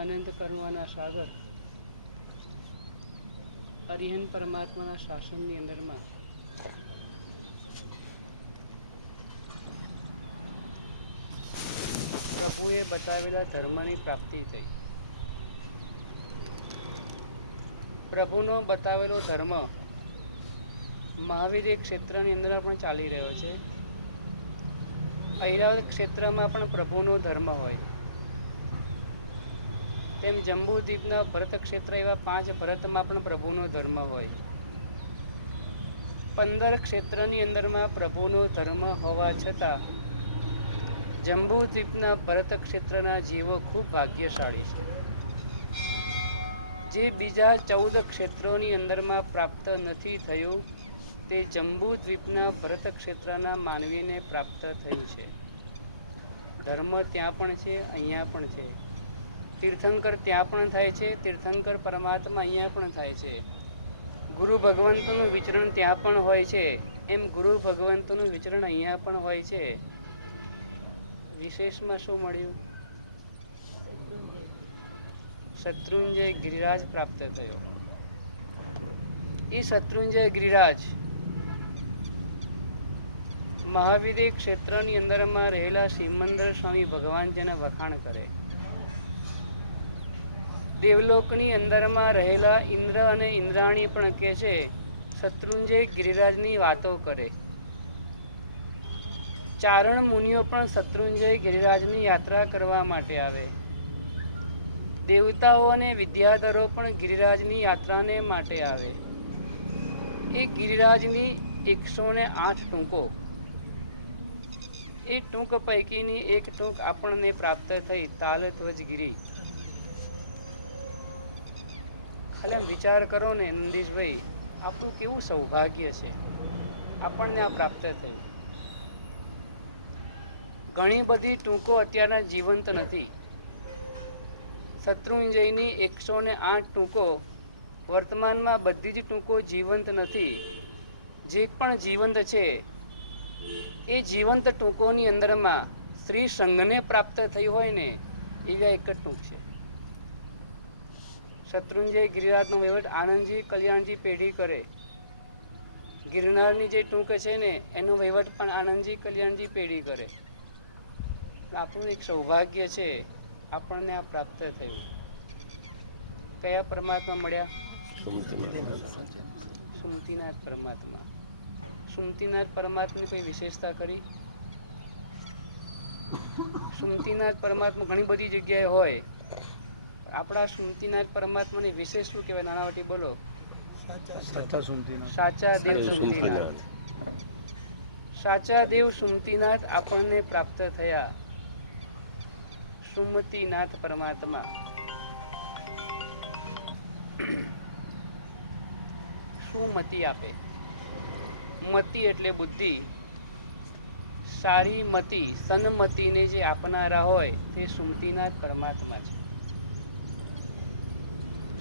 અનંત કરુણાના સાગર અરિહંત પરમાત્માના શાસનની અંદરમાં પ્રભુએ બતાવેલા ધર્મની પ્રાપ્તિ થઈ. પ્રભુનો બતાવેલો ધર્મ મહાવીર ક્ષેત્રની અંદર પણ ચાલી રહ્યો છે. ઐરાવત ક્ષેત્રમાં પણ પ્રભુનો ધર્મ હોય તેમ જંબુદ્વીપના ભરત ક્ષેત્ર એવા 5 ભરતમાં પણ પ્રભુનો ધર્મ હોય. 15 ક્ષેત્રની અંદરમાં પ્રભુનો ધર્મ હોવા છતાં જંબુદ્વીપના ભરત ક્ષેત્રના જીવો ખૂબ ભાગ્યશાળી છે. જે બીજા 14 ક્ષેત્રોની અંદરમાં પ્રાપ્ત નથી થયું તે જંબુદ્વીપના ભરત ક્ષેત્રના માનવીને પ્રાપ્ત થયું છે. ધર્મ ત્યાં પણ છે, અહીંયા પણ છે. તીર્થંકર ત્યાં પણ થાય છે, તીર્થંકર પરમાત્મા અહીંયા પણ થાય છે. ગુરુ ભગવંતોનું વિચરણ ત્યાં પણ હોય છે, એમ ગુરુ ભગવંતોનું વિચરણ અહીંયા પણ હોય છે. વિશેષમાં શું મળ્યું? શત્રુંજય ગિરિરાજ પ્રાપ્ત થયો. એ શત્રુંજય ગિરિરાજ મહાવીર ક્ષેત્રની અંદરમાં રહેલા સિમંદર સ્વામી ભગવાન જેના વખાણ કરે. દેવલોકની અંદરમાં રહેલા ઇન્દ્ર અને ઇન્દ્રાણી પણ કહે છે શત્રુંજય ગિરિરાજની વાતો કરે. ચારણ મુનિઓ પણ શત્રુંજય ગિરિરાજની યાત્રા કરવા માટે આવે. દેવતાઓ અને વિદ્યાધરો પણ ગિરિરાજની યાત્રાને માટે આવે. એ ગિરિરાજની 108 ટૂંકો, એ ટૂંક પૈકીની એક ટૂંક આપણને પ્રાપ્ત થઈ, તાલધ્વજગીરી. ખાલી વિચાર કરો ને નંદીશભાઈ, આપણું કેવું સૌભાગ્ય છે, આપણને આ પ્રાપ્ત થયું. ઘણી બધી ટૂંકો અત્યારના જીવંત નથી. શત્રુંજયની 108 ટૂંકો વર્તમાનમાં બધી જ ટૂંકો જીવંત નથી. જે પણ જીવંત છે એ જીવંત ટૂંકોની અંદરમાં શ્રી સંઘને પ્રાપ્ત થઈ હોય ને એવા એક જ ટૂંક છે. શત્રુંજય ગિરિરાજનો વહીવટ આનંદજી કલ્યાણજી પેઢી કરે. ગિરનારની જે ટૂંક છે ને એનો વહીવટ પણ આનંદજી કલ્યાણજી પેઢી કરે. આપણું એક સૌભાગ્ય છે, આપણને આ પ્રાપ્ત થયું. કયા પરમાત્મા મળ્યા? સુમતીનાથ પરમાત્મા. સુમતીનાથ પરમાત્માની કોઈ વિશેષતા ખરી? સુમતીનાથ પરમાત્મા ઘણી બધી જગ્યાએ હોય. આપણા સુમતીનાથ પરમાત્માની વિશેષ શું કહેવાય? નાનાવટી બોલો. સાચા દેવ સુમતીનાથ. સાચા દેવ સુમતીનાથ આપણને પ્રાપ્ત થયા. સુમતીનાથ પરમાત્મા સુમતિ આપે. મતિ એટલે બુદ્ધિ. સારી મતિ, સન્મતિને જે આપનારા હોય તે સુમતીનાથ પરમાત્મા છે.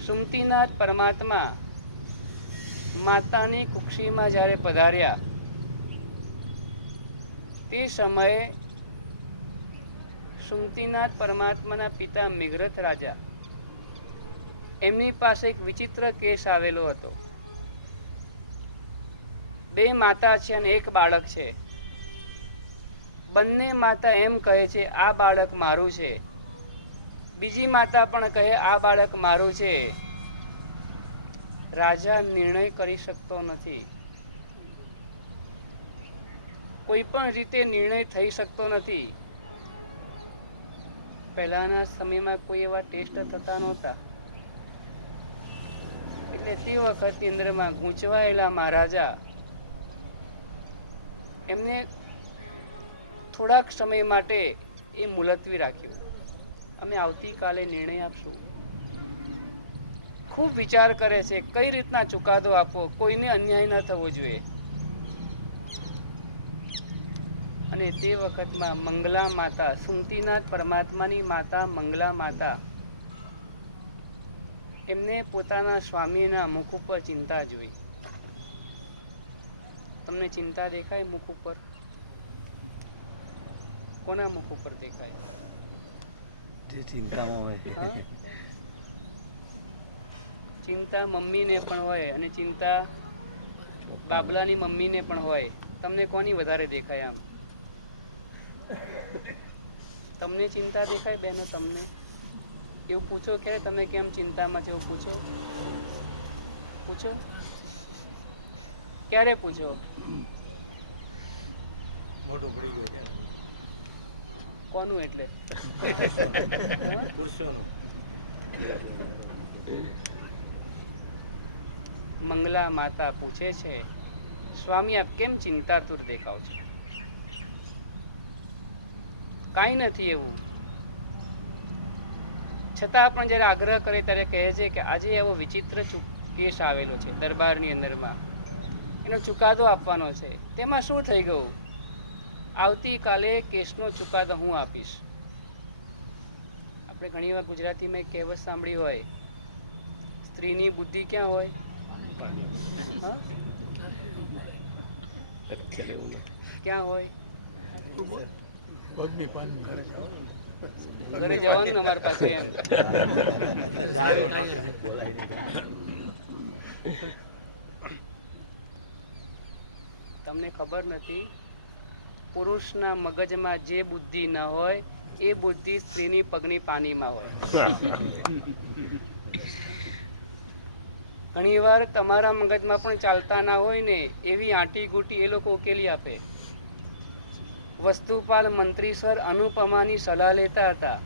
સુમતીનાથ પરમાત્મા માતાની કુક્ષીમાં જ્યારે પધાર્યા તે સમયે સુમતીનાથ પરમાત્માના પિતા મેઘરથ રાજા, એમની પાસે એક વિચિત્ર કેસ આવેલો હતો. 2 માતા છે અને 1 બાળક છે. બંને માતા એમ કહે છે આ બાળક મારું છે. બીજી માતા પણ કહે આ બાળક મારું છે. રાજા નિર્ણય કરી શકતો નથી. કોઈ પણ રીતે નિર્ણય થઈ શકતો નથી. પહેલાના સમયમાં કોઈ એવા ટેસ્ટ થતા નહોતા. એટલે તે વખતની અંદરમાં ગૂંચવાયેલા મહારાજા એમને થોડાક સમય માટે એ મુલતવી રાખ્યું. અમે આવતીકાલે નિર્ણય આપશું. ખૂબ વિચાર કરે છે કઈ રીતના ચુકાદો આપવો, કોઈને અન્યાય ન થવો જોઈએ. અને તે વખતમાં મંગલા માતા, સુમતીનાથ પરમાત્માની માતા મંગલા માતા, એમને પોતાના સ્વામીના મુખ ઉપર ચિંતા જોઈ. તમને ચિંતા દેખાય મુખ ઉપર? કોના મુખ ઉપર દેખાય? ચિંતામાં હોય. ચિંતા મમ્મીને પણ હોય અને ચિંતા બાબલાની મમ્મીને પણ હોય. તમને કોની વધારે દેખાય? આમ તમને ચિંતા દેખાય બેનો? તમને એવું પૂછો કે તમે કેમ ચિંતામાં છો? એવું પૂછો પૂછો ક્યારે પૂછો? કોનું? એટલે મંગલા માતા પૂછે છે, સ્વામી આપ કેમ ચિંતાતુર દેખાવ છો? કાંઈ નથી એવું. છતાં પણ જયારે આગ્રહ કરે ત્યારે કહે છે કે આજે એવો વિચિત્ર કેસ આવેલો છે દરબારની અંદરમાં, એનો ચુકાદો આપવાનો છે. તેમાં શું થઈ ગયું? આવતીકાલે કેસનો ચુકાદો હું આપીશ. આપણે ઘણી વાર ગુજરાતીમાં એક કહેવત સાંભળી હોય, સ્ત્રીની બુદ્ધિ ક્યાં હોય? ક્યાં હોય? ઘરે જવાનું ને અમારી પાસે એમ. તમને ખબર નથી, પુરુષના મગજમાં જે બુદ્ધિ ન હોય એ બુદ્ધિ સ્ત્રીની પગની પાનીમાં હોય. ઘણી વાર તમારા મગજમાં પણ ચાલતા ના હોય ને એવી આંટી ગૂંટી એ લોકો ઉકેલી આપે. વસ્તુપાલ મંત્રી સર અનુપમાની સલાહ લેતા હતા.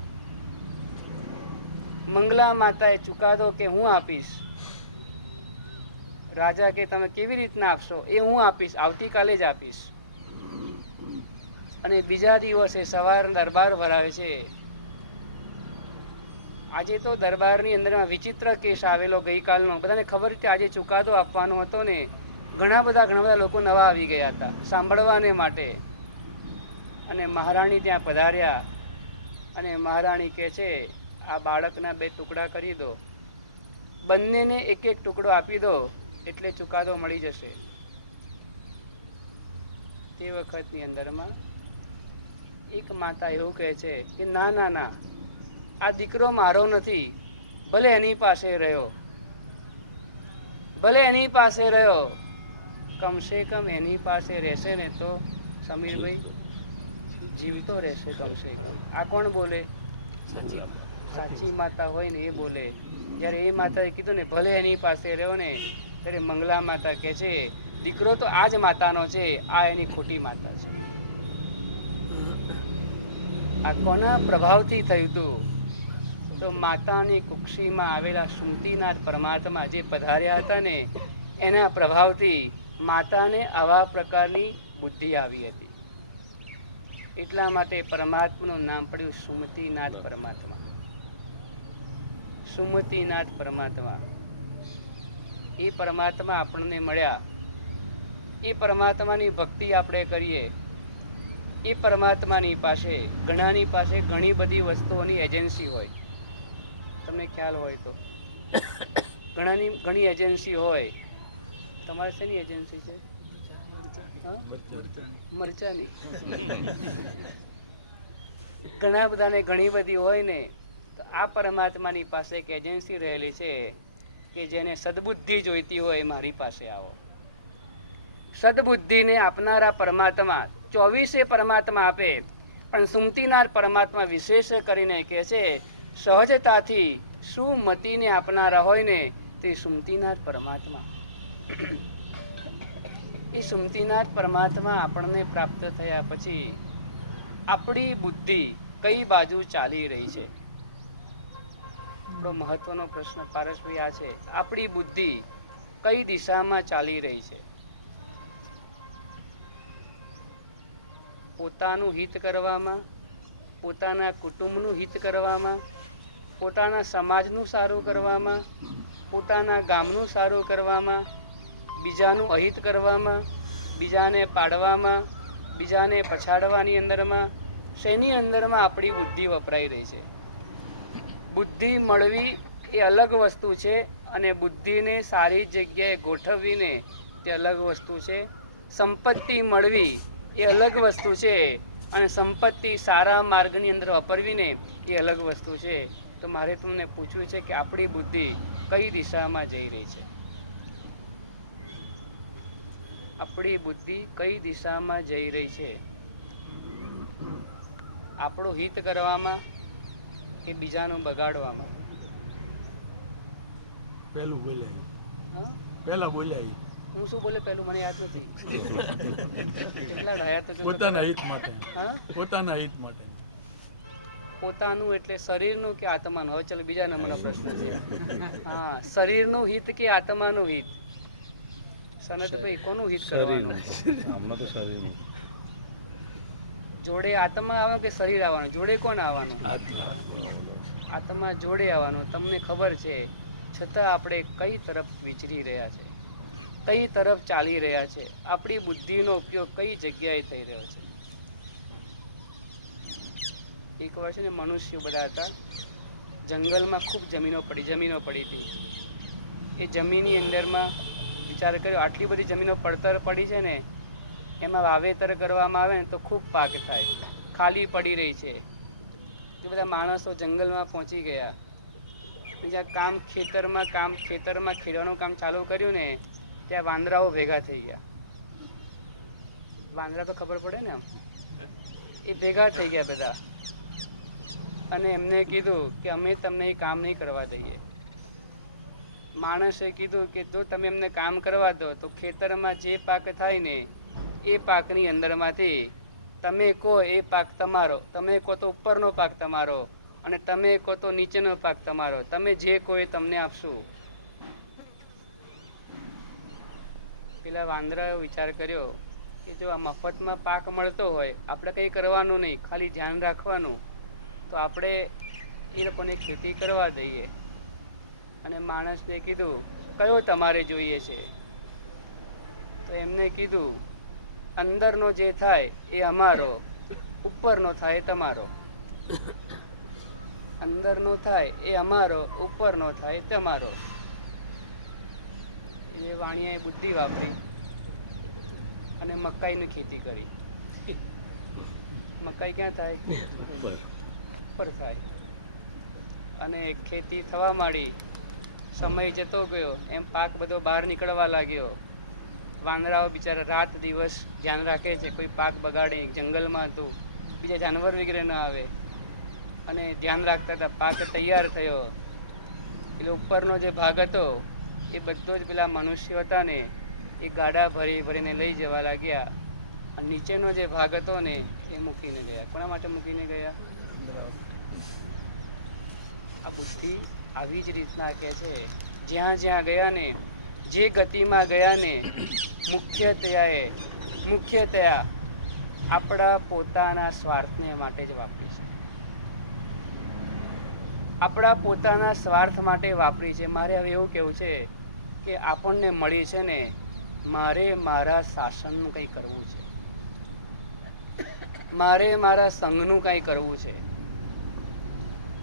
મંગલા માતાએ ચુકાદો કે હું આપીશ. રાજા કે તમે કેવી રીતના આપશો? એ હું આપીશ, આવતીકાલે જ આપીશ. અને બીજા દિવસે સવાર દરબાર ભરાવે છે. આજે તો દરબારની અંદર વિચિત્ર કેસ આવેલો ગઈકાલનો. બધાને ખબર છે આજે ચુકાદો આપવાનો હતો ને ઘણા બધા લોકો નવા આવી ગયા હતા સાંભળવાને માટે. અને મહારાણી ત્યાં પધાર્યા અને મહારાણી કહે છે, આ બાળકના 2 ટુકડા કરી દો, બંનેને એક એક ટુકડો આપી દો એટલે ચુકાદો મળી જશે. તે વખતની અંદરમાં એક માતા એવું કહે છે કે ના ના ના, આ દીકરો મારો નથી. ભલે એની પાસે રહ્યો, ભલે એની પાસે રહ્યો, કમસે કમ એની પાસે રહેશે ને તો સમીરભાઈ જીવતો રહેશે કમસે કમ. આ કોણ બોલે? સાચી માતા હોય ને એ બોલે. જયારે એ માતાએ કીધું ને ભલે એની પાસે રહ્યો ને, ત્યારે મંગલા માતા કહે છે દીકરો તો આ જ માતાનો છે, આ એની ખોટી માતા છે. આ કોના પ્રભાવથી થયું હતું? તો માતાની કુક્ષીમાં આવેલા સુમતીનાથ પરમાત્મા જે પધાર્યા હતા ને એના પ્રભાવથી માતાને આવા પ્રકારની બુદ્ધિ આવી હતી. એટલા માટે પરમાત્માનું નામ પડ્યું સુમતીનાથ પરમાત્મા. સુમતીનાથ પરમાત્મા. એ પરમાત્મા આપણને મળ્યા. એ પરમાત્માની ભક્તિ આપણે કરીએ. એ પરમાત્માની પાસે ઘણી બધી વસ્તુઓની એજન્સી હોય. તમને ખ્યાલ હોય તો ઘણી એજન્સી હોય. તમારે શેની એજન્સી છે? મરચાની. ઘણા બધાને ઘણી બધી હોય ને, તો આ પરમાત્માની પાસે એક એજન્સી રહેલી છે કે જેને સદબુદ્ધિ જોઈતી હોય મારી પાસે આવો. સદબુદ્ધિને આપનારા પરમાત્મા 24 પરમાત્મા આપે, પણ સુમતીનાથ પરમાત્મા વિશેષ કરીને કહે છે સહજતાથી સુમતીને આપનારા હોય ને તે સુમતીનાથ પરમાત્મા. એ સુમતીનાથ પરમાત્મા આપણને પ્રાપ્ત થયા પછી આપણી બુદ્ધિ કઈ બાજુ ચાલી રહી છે? આપણો મહત્વનો પ્રશ્ન પારસભાઈ આ છે. આપણી બુદ્ધિ કઈ દિશામાં ચાલી રહી છે? પોતાનું હિત કરવામાં, પોતાના કુટુંબનું હિત કરવામાં, પોતાના સમાજનું સારું કરવામાં, પોતાના ગામનું સારું કરવામાં, બીજાનું અહિત કરવામાં, બીજાને પાડવામાં, બીજાને પછાડવાની અંદરમાં, શેની અંદરમાં આપણી બુદ્ધિ વપરાઈ રહી છે? બુદ્ધિ મળવી એ અલગ વસ્તુ છે અને બુદ્ધિને સારી જગ્યાએ ગોઠવવીને તે અલગ વસ્તુ છે. સંપત્તિ મળવી એ અલગ વસ્તુ છે અને સંપત્તિ સારા માર્ગની અંદર વાપરવીને એ અલગ વસ્તુ છે. તો મારે તમને પૂછવું છે કે આપણી બુદ્ધિ કઈ દિશામાં જઈ રહી છે? આપણી બુદ્ધિ કઈ દિશામાં જઈ રહી છે? આપણું હિત કરવામાં કે બીજાનું બગાડવામાં? પહેલું બોલ્યા હું શું બોલે પહેલું મને યાદ નથી. કેટલા રહ્યા તો પોતાના હિત માટે. પોતાના હિત માટે. પોતાનું એટલે શરીરનું કે આત્માનું? હવે ચાલો બીજા નંબરનો પ્રશ્ન છે. હા, શરીરનું હિત કે આત્માનું હિત? સનતભાઈ, કોનું હિત કરવાનું? હમણાં તો શરીરનું. જોડે આત્મા આવવાનું કે શરીર આવવાનું? જોડે કોણ આવવાનું? આત્મા જોડે આવવાનું. તમને ખબર છે છતાં આપણે કઈ તરફ વિચરી રહ્યા છે, કઈ તરફ ચાલી રહ્યા છે? આપણી બુદ્ધિનો ઉપયોગ કઈ જગ્યાએ થઈ રહ્યો છે? એક વાર છે ને મનુષ્યો બધા હતા, જંગલમાં ખૂબ જમીનો પડી હતી. એ જમીનની અંદરમાં વિચાર કર્યો, આટલી બધી જમીનો પડતર પડી છે ને, એમાં વાવેતર કરવામાં આવે ને તો ખૂબ પાક થાય, ખાલી પડી રહી છે. એ બધા માણસો જંગલમાં પહોંચી ગયા. જ્યાં ખેતરમાં ખેડવાનું કામ ચાલુ કર્યું ને, ત્યાં વાંદરાઓ ભેગા થઈ ગયા. વાંદરા તો ખબર પડે ને, આમ એ ભેગા થઈ ગયા બધા, અને એમને કીધું કે અમે તમને એ કામ નહીં કરવા દઈએ. માણસે કીધું કે જો તમે એમને કામ કરવા દો તો ખેતરમાં જે પાક થાય ને એ પાકની અંદરમાંથી તમે કહો એ પાક તમારો, તમે કહો તો ઉપરનો પાક તમારો, અને તમે કહો તો નીચેનો પાક તમારો. તમે જે કહો એ તમને આપશું. પેલા વાંદરાએ વિચાર કર્યો કે જો આ મફતમાં પાક મળતો હોય, આપણે કંઈ કરવાનું નહીં, ખાલી ધ્યાન રાખવાનું, તો આપણે એ લોકોને ખેતી કરવા દઈએ. અને માણસને કીધું કયો તમારે જોઈએ છે? તો એમને કીધું અંદરનો જે થાય એ અમારો, ઉપરનો થાય તમારો. અંદરનો થાય એ અમારો, ઉપરનો થાય તમારો. એ વાણિયાએ બુદ્ધિ વાપરી અને મકાઈની ખેતી કરી. મકાઈ ક્યાં થાય? ઉપર થાય. અને ખેતી થવા માંડી, સમય જતો ગયો, એમ પાક બધો બહાર નીકળવા લાગ્યો. વાંદરાઓ બિચારા રાત દિવસ ધ્યાન રાખે છે, કોઈ પાક બગાડે. જંગલમાં હતું, બીજા જાનવર વગેરે ન આવે, અને ધ્યાન રાખતા હતા. પાક તૈયાર થયો એટલે ઉપરનો જે ભાગ હતો એ બધો જ પેલા મનુષ્યો હતા ને એ ગાડા ભરીને લઈ જવા લાગ્યા. અને નીચેનો જે ભાગ હતો ને એ મૂકીને ગયા. કોના માટે મૂકીને ગયા? આ બુદ્ધિ આવી જ રીતના કે છે, જ્યાં ગયા ને, જે ગતિમાં ગયા ને, મુખ્યતયા આપણા પોતાના સ્વાર્થને માટે જ વાપરી છે. આપણા પોતાના સ્વાર્થ માટે વાપરી છે. મારે હવે એવું કહેવું છે કે આપણને મળી છે ને, મારે મારા શાસનનું કંઈ કરવું છે, મારે મારા સંઘનું કંઈ કરવું છે.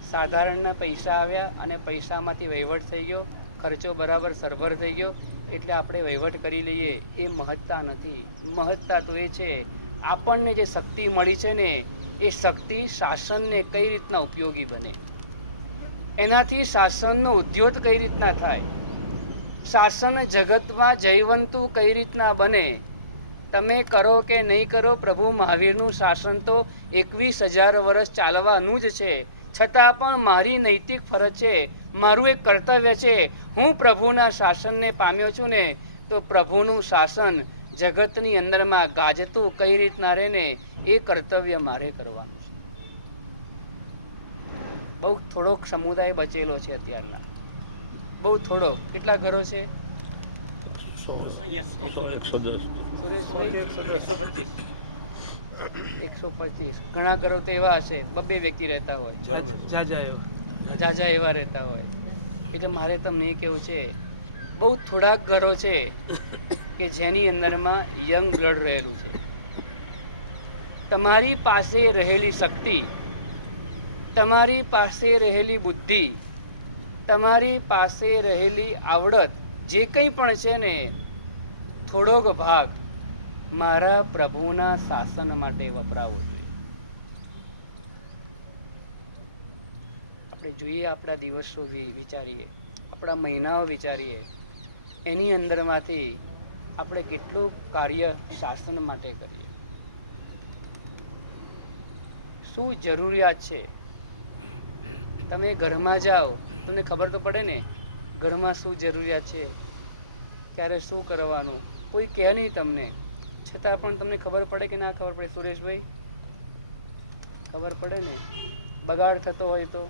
સાધારણના પૈસા આવ્યા અને પૈસામાંથી વહીવટ થઈ ગયો, ખર્ચો બરાબર સરભર થઈ ગયો, એટલે આપણે વહીવટ કરી લઈએ. એ મહત્તા નથી. મહત્તા તો એ છે આપણને જે શક્તિ મળી છે ને, એ શક્તિ શાસનને કઈ રીતના ઉપયોગી બને, એનાથી શાસનનો ઉદ્યોગ કઈ રીતના થાય, શાસન જગતમાં જયવંતુ કઈ રીતના બને. તમે કરો કે નહીં કરો, પ્રભુ મહાવીરનું શાસન તો 21,000 વર્ષ ચાલવાનું જ છે. છતાં પણ મારી નૈતિક ફરજ છે, મારું એક કર્તવ્ય છે. હું પ્રભુના શાસનને પામ્યો છું ને, તો પ્રભુનું શાસન જગતની અંદરમાં ગાજતું કઈ રીતના રહે ને, એ કર્તવ્ય મારે કરવાનું છે. બહુ થોડોક સમુદાય બચેલો છે અત્યારના, બહુ થોડો. કેટલા ઘરો છે? 125. ઘણા ઘરો તો એવા હશે 2 વ્યક્તિ રહેતા હોય, જાજા એવા રહેતા હોય. એટલે મારે તમને એ કહેવું છે, બહુ થોડાક ઘરો છે કે જેની અંદરમાં યંગ બ્લડ રહેલું છે. તમારી પાસે રહેલી શક્તિ, તમારી પાસે રહેલી બુદ્ધિ, તમારી પાસે રહેલી આવડત, જે કંઈ પણ છે ને, થોડોક ભાગ મારા પ્રભુના શાસન માટે વપરાવો જોઈએ. આપણે જોઈએ, આપણા દિવસો વિચારીએ, આપણા મહિનાઓ વિચારીએ, એની અંદરમાંથી આપણે કેટલું કાર્ય શાસન માટે કરીએ. શું જરૂરિયાત છે? તમે ઘરમાં જાઓ, તમને ખબર તો પડે ને ઘરમાં શું જરૂરિયાત છે, ક્યારે શું કરવાનું. કોઈ કહે નહીં તમને, છતાં પણ તમને ખબર પડે કે ના ખબર પડે? સુરેશભાઈ, ખબર પડે ને? બગાડ થતો હોય તો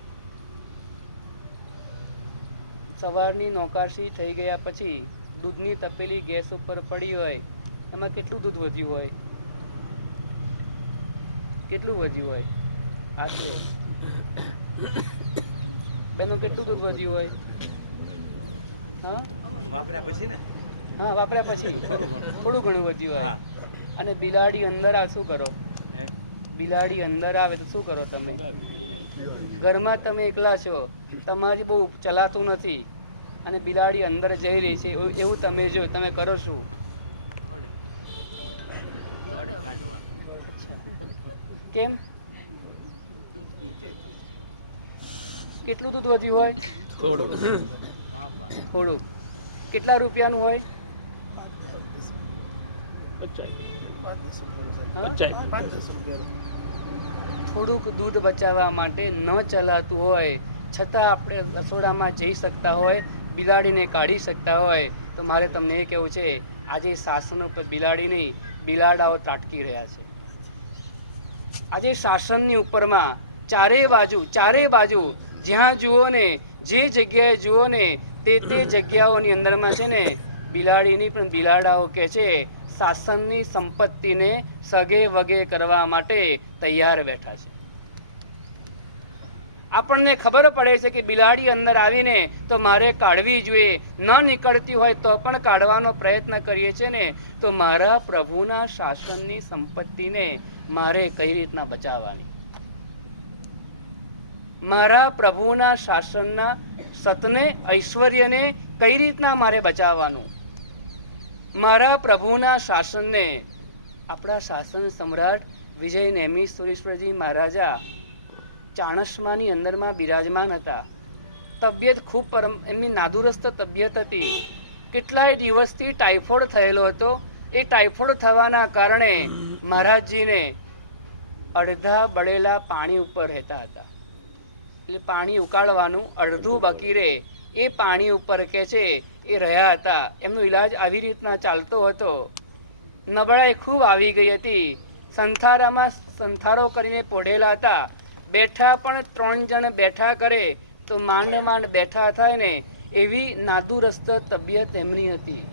સવારની નોકાશી થઈ ગયા પછી દૂધની તપેલી ગેસ ઉપર પડી હોય, એમાં કેટલું દૂધ વધ્યું હોય? કેટલું વધ્યું હોય? આશરે બેનો કેટલું દૂધ વધ્યું હોય? હા, વાપર્યા પછી થોડું ઘણું વધ્યું હોય. અને બિલાડી અંદર આવે, શું કરો? બિલાડી અંદર આવે તો શું કરો તમે? ઘરમાં તમે એકલા છો, તમારી બહુ ચલાતું નથી, અને બિલાડી અંદર જઈ રહી છે, એવું તમે જો, તમે કરો શું? કેમ? કેટલું દૂધ વધ્યું હોય? થોડું. કેટલા રૂપિયાનું હોય? થોડુંક દૂધ બચાવવા માટે ન ચલાતું હોય છતાં આપણે રસોડામાં જઈ શકતા હોય, બિલાડીને કાઢી શકતા હોય, તો મારે તમને એ કહેવું છે, આજે શાસન ઉપર બિલાડી નહીં, બિલાડાઓ ત્રાટકી રહ્યા છે. આજે શાસનની ઉપરમાં ચારે બાજુ જ્યાં જુઓ ને, જે જગ્યાએ જુઓ ને, તે જગ્યાઓની અંદરમાં છે ને બિલાડીની પણ બિલાડાઓ કે છે શાસનની સંપત્તિને સગે વગે કરવા માટે તૈયાર બેઠા છે. આપણને ખબર પડે છે કે બિલાડી અંદર આવીને તો મારે કાઢવી જોઈએ, ન નીકળતી હોય તો પણ કાઢવાનો પ્રયત્ન કરીએ છીએ ને, તો મારા પ્રભુના શાસનની સંપત્તિને મારે કઈ રીતના બચાવવાની? મારા પ્રભુના શાસનના સતને, ઐશ્વર્યને કઈ રીતના મારે બચાવવાનું? મારા પ્રભુના શાસનને આપણા શાસન સમ્રાટ વિજય નેમિ સુરેશ્વરજી મહારાજા ચાણસ્માની અંદરમાં બિરાજમાન હતા. તબિયત ખૂબ એમની નાદુરસ્ત તબિયત હતી. કેટલાય દિવસથી ટાઇફોઇડ થયેલો હતો. એ ટાઇફોઇડ થવાના કારણે મહારાજજીને અડધા બળેલા પાણી ઉપર રહેતા હતા. એટલે પાણી ઉકાળવાનું અડધું બકીરે એ પાણી ઉપર કે છે એ રહ્યા હતા. એમનો ઈલાજ આવી રીતના ચાલતો હતો. નબળાઈ ખૂબ આવી ગઈ હતી. સંથારામાં સંથારો કરીને પોઢેલા હતા. બેઠા પણ 3 જણ બેઠા કરે તો માંડ બેઠા થાય ને, એવી નાદુરસ્ત તબિયત એમની હતી.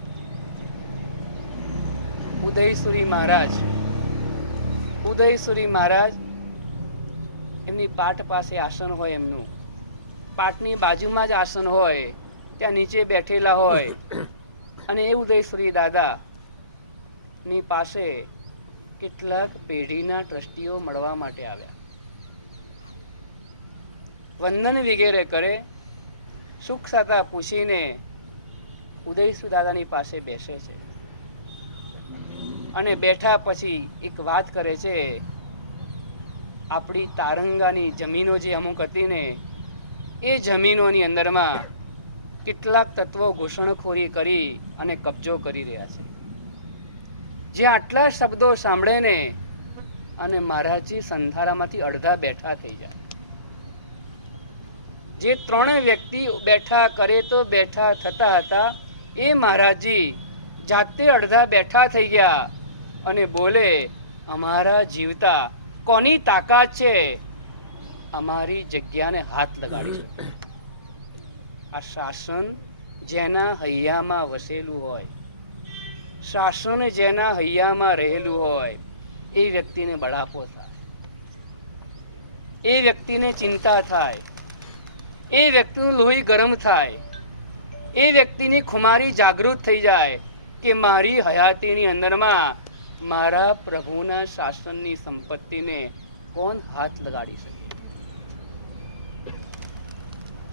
ઉદયસુરી મહારાજ એમની પાટ પાસે આસન હોય, એમનું પાટની બાજુમાં જ આસન હોય, ત્યાં નીચે બેઠેલા હોય. અને એ ઉદયસુરી દાદા ની પાસે કેટલાક પેઢીના ટ્રસ્ટીઓ મળવા માટે આવ્યા. વંદન વગેરે કરે, સુખ સાતા પૂછીને ઉદયસુરી દાદાની પાસે બેસે છે. અને બેઠા પછી એક વાત કરે છે, આપણી તારંગાની જમીનો જે અમુક હતી ને, એ જમીનોની અંદરમાં કેટલાક તત્વો ઘૂસણખોરી કરી અને કબજો કરી રહ્યા છે. જે આટલા શબ્દો સાંભળે ને, અને મહારાજજી સંધારામાંથી અડધા બેઠા થઈ જાય. જે 3 વ્યક્તિ બેઠા કરે તો બેઠા થતા હતા, એ મહારાજજી જાતે અડધા બેઠા થઈ ગયા અને બોલે, અમારા જીવતા કોની તાકાત છે અમારી જગ્યાને હાથ લગાડી શકે? આ શાસન જેના હૈયામાં વસેલું હોય, શાસન જેના હૈયામાં રહેલું હોય, એ વ્યક્તિને બળાપો થાય, એ વ્યક્તિને ચિંતા થાય, એ વ્યક્તિનું લોહી ગરમ થાય, એ વ્યક્તિની ખુમારી જાગૃત થઈ જાય કે મારી હયાતીની અંદરમાં મારા પ્રભુના શાસનની સંપત્તિને કોણ હાથ લગાડી શકે?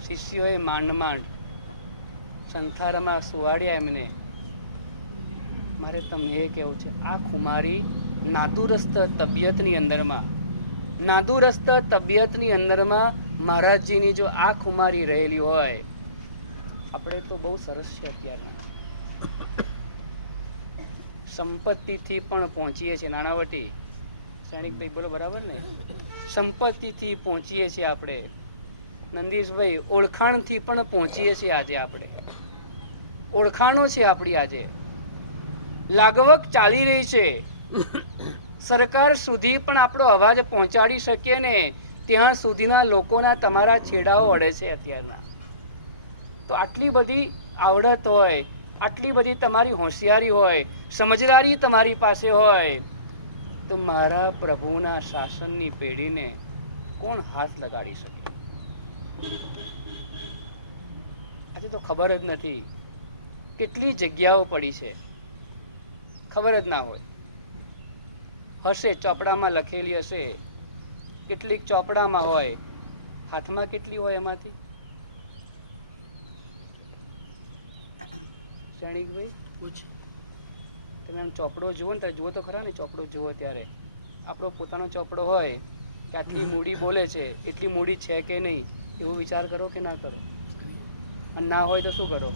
શિષ્યોએ માંડ સંથારામાં સુવાડ્યા એમને. મારે તમને એ કહેવું છે, આ ખુમારી નાદુરસ્ત તબિયતની અંદરમાં મહારાજજીની જો આ ખુમારી રહેલી હોય, આપણે તો બહુ સરસ છે. અત્યારના સંપત્તિથી પણ પહોંચીએ છીએ. નાણાવટી સૈનિકભાઈ બોલો, બરાબર ને? સંપત્તિથી પહોંચીએ છીએ આપણે. નંદીશભાઈ, ઓળખાણથી પણ પહોંચીએ છીએ. આજે આપણે ઓળખાણો છે આપણી. આજે લાગવક ચાલી રહી છે. સરકાર સુધી પણ આપણો અવાજ પહોંચાડી શકીએ ને, ત્યાં સુધીના લોકોના તમારા છેડાઓ અડે છે અત્યારના. તો આટલી બધી આવડત હોય, આટલી બધી તમારી હોશિયારી હોય, સમજદારી તમારી પાસે હોય, તો મારા પ્રભુના શાસનની પેઢીને કોણ હાથ લગાડી શકે? આજે તો ખબર જ નથી કેટલી જગ્યાઓ પડી છે, ખબર જ ના હોય. હશે ચોપડામાં લખેલી હશે, કેટલીક ચોપડામાં હોય, હાથમાં કેટલી હોય એમાંથી? સૈનિકભાઈ, તમે આમ ચોપડો જુઓ ને, જુઓ તો ખરા ને, ચોપડો જુઓ ત્યારે આપણો પોતાનો ચોપડો હોય કે આટલી મૂડી બોલે છે, એટલી મૂડી છે કે નહીં, એવો વિચાર કરો કે ના કરો? અને ના હોય તો શું કરો?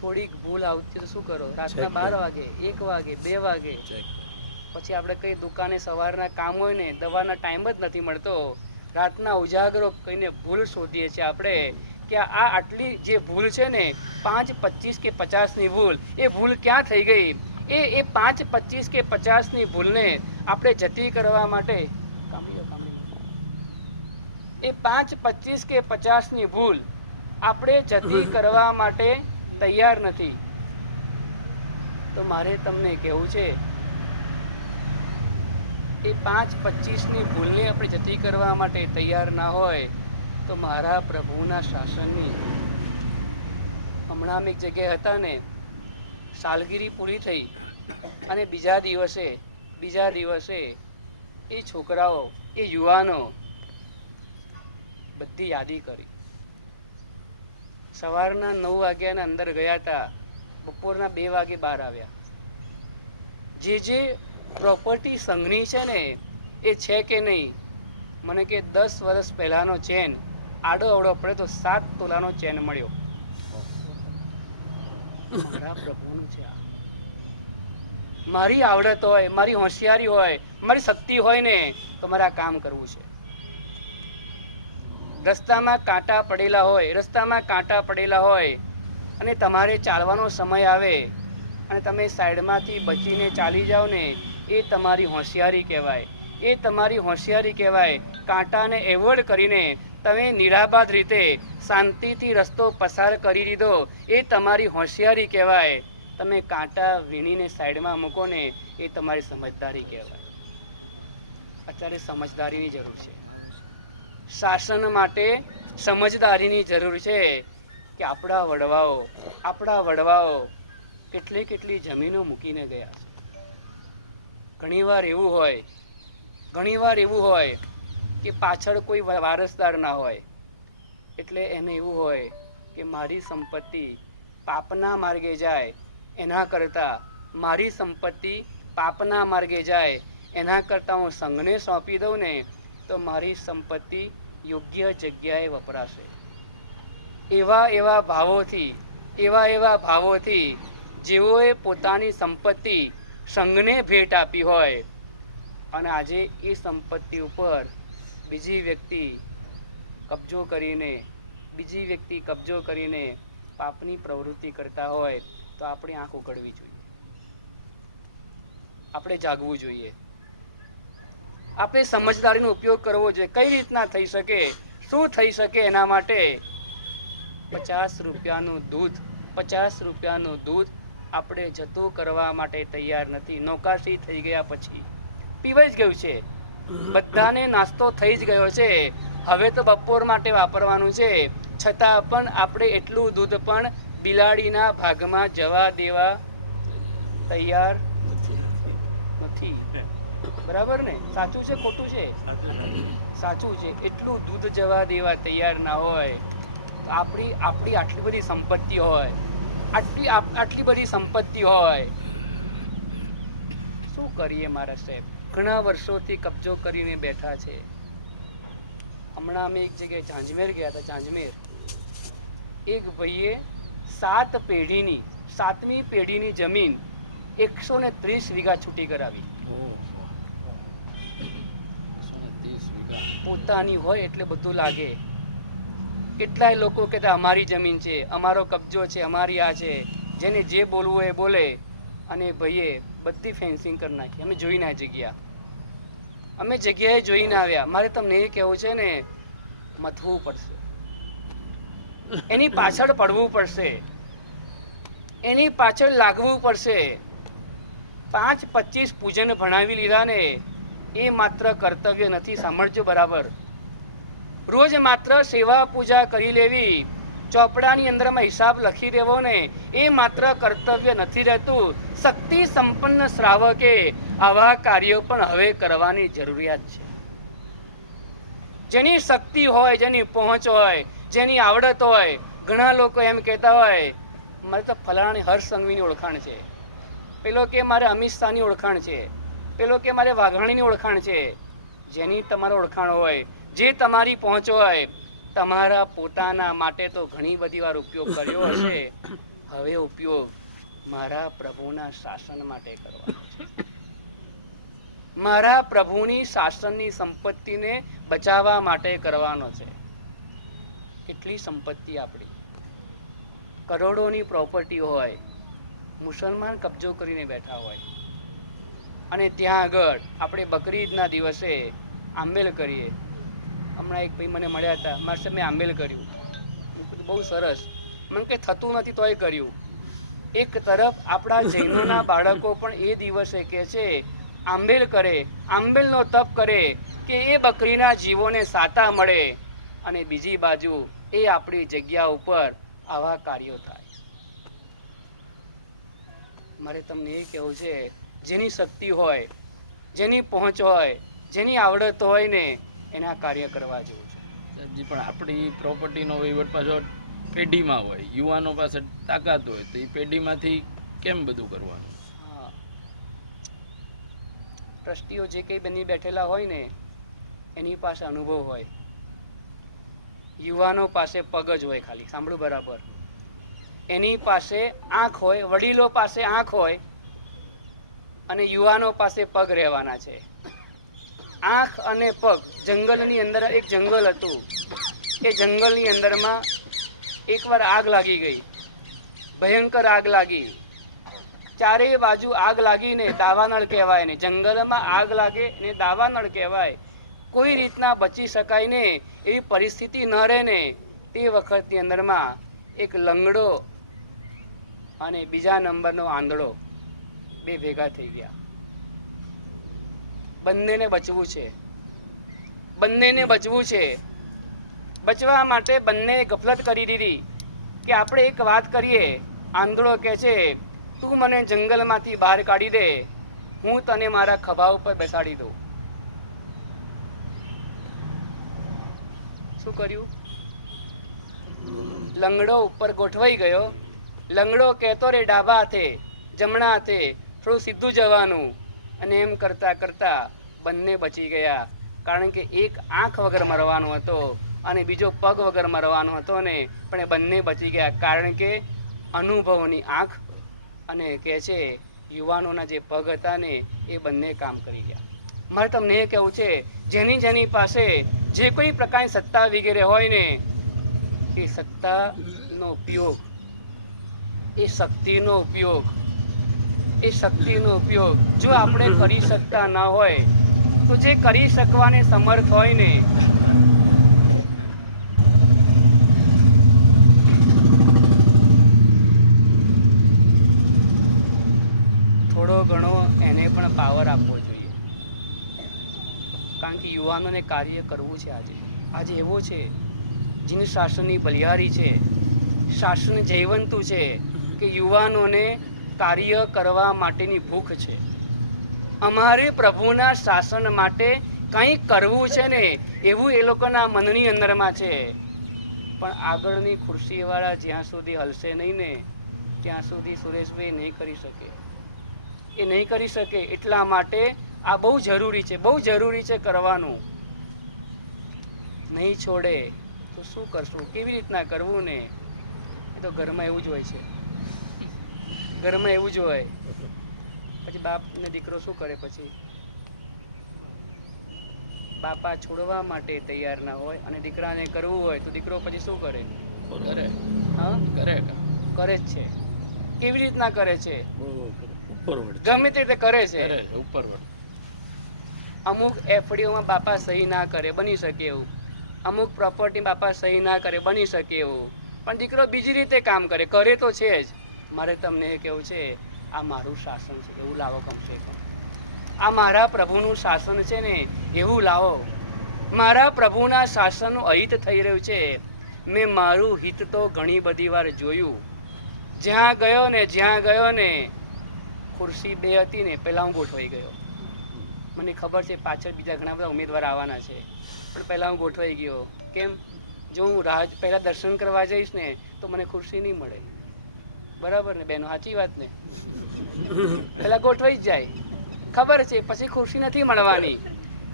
થોડીક ભૂલ આવતી તો શું કરો? રાતના 12 વાગે, 1 વાગે, 2 વાગે, પછી આપણે કઈ દુકાને સવારના કામ હોય ને, દવાના ટાઈમ જ નથી મળતો, રાતના ઉજાગરો કહીને ભૂલ શોધીએ છીએ આપણે કે આ આટલી જે ભૂલ છે ને, 5, 25 કે 50 ની ભૂલ, એ ભૂલ ક્યાં થઈ ગઈ? એ 5, 25 કે 50 ની ભૂલને આપણે જતી કરવા માટે એ 5, 25 કે 50 ની ભૂલ આપણે જતી કરવા માટે તૈયાર નથી. તો મારે તમને કહેવું છે, એ 5, 25 ની ભૂલને આપણે જતી કરવા માટે તૈયાર ના હોય તો મારા પ્રભુના શાસનની, હમણાં એક જગ્યાએ હતા ને, સાલગીરી પૂરી થઈ અને બીજા દિવસે એ છોકરાઓ, એ યુવાનો બધી યાદી કરી. સવારના 9 વાગ્યાના અંદર ગયા હતા, બપોરના 2 વાગે બહાર આવ્યા. જે પ્રોપર્ટી સંઘની છે ને, એ છે કે નહીં? મને કે 10 વર્ષ પહેલાનો ચેન આડો અવડો પડે તો 7 તોલાનો ચેન મળ્યો. મારા પ્રભુનું છે આ. મારી આવડત હોય, મારી હોશિયારી હોય, મારી શક્તિ હોય ને, તો મારે આ કામ કરવું છે. રસ્તામાં કાંટા પડેલા હોય અને તમારે ચાલવાનો સમય આવે અને તમે સાઈડમાંથી બચીને ચાલી જાઓ ને, એ તમારી હોશિયારી કહેવાય. એ તમારી હોશિયારી કહેવાય. કાંટાને એવોર્ડ કરીને તમે નિરાબાદ રીતે શાંતિથી રસ્તો પસાર કરી દીધો, એ તમારી હોશિયારી કહેવાય. તમે કાંટા વીણીને સાઈડમાં મૂકો ને, એ તમારી સમજદારી કહેવાય. અત્યારે સમજદારીની જરૂર છે. શાસન માટે સમજદારીની જરૂર છે કે આપણા વડવાઓ કેટલી જમીનો મૂકીને ગયા છે. ઘણીવાર એવું હોય કે પાછળ કોઈ વારસદાર ના હોય, એટલે એને એવું હોય કે મારી સંપત્તિ પાપના માર્ગે જાય એના કરતા હું સંઘને સોંપી દઉં ને, તો મારી સંપત્તિ યોગ્ય જગ્યાએ વપરાશે. એવા ભાવોથી જેઓએ પોતાની સંપત્તિ સંઘને ભેટ આપી હોય અને આજે એ સંપત્તિ ઉપર બીજી વ્યક્તિ કબજો કરીને પાપની પ્રવૃત્તિ કરતા હોય, તો આપણે આંખ ઉઘડવી જોઈએ. આપણે જાગવું જોઈએ. આપણે સમજદારીનો ઉપયોગ કરવો જોઈએ. કઈ રીતના થઈ શકે, શું થઈ શકે, એના માટે 50 રૂપિયાનું દૂધ આપણે જતું કરવા માટે તૈયાર નથી. નોકાશી થઈ ગયા પછી પીવાઈ જ ગયું છે, બધાને નાસ્તો થઈ જ ગયો છે, હવે તો બપોર માટે વાપરવાનું છે, છતાં પણ આપણે એટલું દૂધ પણ બિલાડીના ભાગમાં જવા દેવા તૈયાર નથી. બરાબર ને? સાચું છે ખોટું છે? સાચું છે. એટલું દૂધ જવા દેવા તૈયાર ના હોય તો આપણી આટલી બધી સંપત્તિ હોય, શું કરીએ મારા સાહેબ? ઘણા વર્ષોથી કબજો કરીને બેઠા છે. હમણાં અમે એક જગ્યાએ ઝાંઝમેર ગયા હતા. ઝાંઝમેર એક ભાઈએ 7મી પેઢીની જમીન 130 વીઘા છૂટી કરાવી. પોતાની હોય એટલે બધું લાગે. કેટલાય લોકો કહેતા અમારી જમીન છે, અમારો કબજો છે, અમારી આ છે. જેને જે બોલવું એ બોલે. અને ભાઈએ બધી ફેન્સિંગ કરી નાખી. અમે જોઈને આ જગ્યા, અમે જગ્યાએ જોઈને આવ્યા. મારે તમને એ કહેવું છે ને, મથવું પડશે, એની પાછળ પડવું પડશે, એની પાછળ લાગવું પડશે. 5-25 પૂજન ભણાવી લીધા ને એ માત્ર કર્તવ્ય નથી. સાંભળજો બરાબર. રોજ માત્ર સેવા પૂજા કરી લેવી, ચોપડાની અંદરમાં હિસાબ લખી દેવો ને એ માત્ર કર્તવ્ય નથી રહેતું. શક્તિ સંપન્ન શ્રાવકે આવા કાર્યો પણ હવે કરવાની જરૂરિયાત છે. જેની શક્તિ હોય, જેની પહોંચ હોય, જેની આવડત હોય. ઘણા લોકો એમ કહેતા હોય મારે તો ફલાણાની હર્ષ સંઘવીની ઓળખાણ છે, પેલો કે મારે અમિત શાહની ઓળખાણ છે, પેલો કે મારે વાઘાણીની ઓળખાણ છે. જેની તમારો ઓળખાણ હોય, જે તમારી પહોંચ હોય, તમારા પોતાના માટે તો ઘણી બધી વાર ઉપયોગ કર્યો હશે. હવે ઉપયોગ મારા પ્રભુના શાસન માટે કરવાનો છે. મારા પ્રભુની શાસનની સંપત્તિને બચાવવા માટે કરવાનો છે. કેટલી સંપત્તિ આપણી, કરોડોની પ્રોપર્ટી હોય, મુસલમાન કબજો કરીને બેઠા હોય, અને ત્યાં આગળ આપણે બકરી ઈદના દિવસે આંબેલ કરીએ. હમણાં એક ભાઈ મને મળ્યા હતા, મારે મેં આંબેલ કર્યું. બહુ સરસ. મને કે થતું નથી તોય કર્યું. એક તરફ આપણા જૈનોના બાળકો પણ એ દિવસે કે છે આંબેલ કરે, આંબેલનો તપ કરે કે એ બકરીના જીવોને સાતા મળે, અને બીજી બાજુ એ આપણી જગ્યા ઉપર આવા કાર્યો થાય. મારે તમને એ કહેવું છે, જેની શક્તિ હોય, જેની પહોંચ હોય, જેની આવડત હોય ને એના કાર્ય કરવા જેવું છે. પણ આપણી પ્રોપર્ટીનો વહીવટ પાછો પેઢીમાં હોય, યુવાનો પાસે તાકાત હોય, તો એ પેઢીમાંથી કેમ બધું કરવાનું? હા, ટ્રસ્ટીઓ જે કંઈ બની બેઠેલા હોય ને એની પાસે અનુભવ હોય, યુવાનો પાસે પગ જ હોય ખાલી. સાંભળું બરાબર. એની પાસે આંખ હોય, વડીલો પાસે આંખ હોય, અને યુવાનો પાસે પગ રહેવાના છે. આંખ અને પગ. જંગલની અંદર એક જંગલ હતું. એ જંગલની અંદરમાં એકવાર આગ લાગી ગઈ, ભયંકર આગ લાગી. ચારે બાજુ આગ લાગીને દાવાનળ કહેવાય ને, જંગલમાં આગ લાગે ને દાવાનળ કહેવાય. કોઈ રીતના બચી શકાય ને એવી પરિસ્થિતિ ન રહે ને તે વખતની અંદરમાં એક લંગડો અને બીજા નંબરનો આંધળો બે ભેગા થઈ ગયા. બંનેને બચવું છે, બંનેને બચવું છે. બચવા માટે બંને ગફલત કરી દીધી કે આપણે એક વાત કરીએ. આંધળો કહે છે તું મને જંગલમાંથી બહાર કાઢી દે, હું તને મારા ખભા ઉપર બેસાડી દઉં. શું કર્યું? લંગડો ઉપર ગોઠવાઈ ગયો. લંગડો કહેતો રે ડાબા હાથે, જમણા હાથે, થોડું સીધું જવાનું. અને એમ કરતા કરતા બંને બચી ગયા. કારણ કે એક આંખ વગર મરવાનો હતો અને બીજો પગ વગર મરવાનો હતો ને, પણ એ બંને બચી ગયા. કારણ કે અનુભવની આંખ અને કહે છે યુવાનોના જે પગ હતા ને એ બંને કામ કરી ગયા. મારે તમને એ કહેવું છે, જેની પાસે જે કોઈ પ્રકારની સત્તા વગેરે હોય ને એ સત્તાનો ઉપયોગ, એ શક્તિનો ઉપયોગ, એ શક્તિનો ઉપયોગ જો આપણે કરી શકતા ના હોય તો જે કરી શકવાને સમર્થ હોય ને થોડો ઘણો એને પણ પાવર આપવો જોઈએ. કારણ કે યુવાનોને કાર્ય કરવું છે. આજે એવો છે જેની શાસનની બલિહારી છે, શાસન જયવંતું છે કે યુવાનોને કાર્ય કરવા માટેની ભૂખ છે. અમારે પ્રભુના શાસન માટે કંઈક કરવું છે ને એવું એ લોકોના મનની અંદરમાં છે. પણ આગળની ખુરશીવાળા જ્યાં સુધી હલશે નહીં ને ત્યાં સુધી સુરેશભાઈ નહીં કરી શકે. એ નહીં કરી શકે. એટલા માટે આ બહુ જરૂરી છે, બહુ જરૂરી છે કરવાનું. નહીં છોડે તો શું કરશું, કેવી રીતના કરવું ને? એ તો ઘરમાં એવું જ હોય છે, ઘરમાં એવું જ હોય. પછી બાપ ને દીકરો શું કરે? પછી બાપા છોડવા માટે તૈયાર ના હોય અને દીકરાને કરવું હોય તો દીકરો પછી શું કરે? કરે હા, કરે કરે જ છે. કેવી રીતના કરે છે? ઉપરવટ ગમે તે રીતે કરે છે. કરે ઉપરવટ. અમુક એફડીઓમાં બાપા સહી ના કરે, બની શકે એવું. અમુક પ્રોપર્ટી બાપા સહી ના કરે, બની શકે એવું. પણ દીકરો બીજી રીતે કામ કરે, કરે તો છે જ. મારે તમને એ કેવું છે, આ મારું શાસન છે એવું લાવો કમસે કમ. આ મારા પ્રભુનું શાસન છે ને એવું લાવો. મારા પ્રભુના શાસનનું અહિત થઈ રહ્યું છે. મેં મારું હિત તો ઘણી બધી વાર જોયું. જ્યાં ગયો ને ખુરશી બે હતી ને પહેલા હું ગોઠવાઈ ગયો. મને ખબર છે પાછળ બીજા ઘણા બધા ઉમેદવાર આવવાના છે, પણ પહેલા હું ગોઠવાઈ ગયો. કેમ? જો હું પહેલા દર્શન કરવા જઈશ ને તો મને ખુરશી નહીં મળે. બરાબર ને બેનો? સાચી વાત ને? પેલા ગોઠવાઈ જ જાય. ખબર છે પછી ખુરશી નથી મળવાની,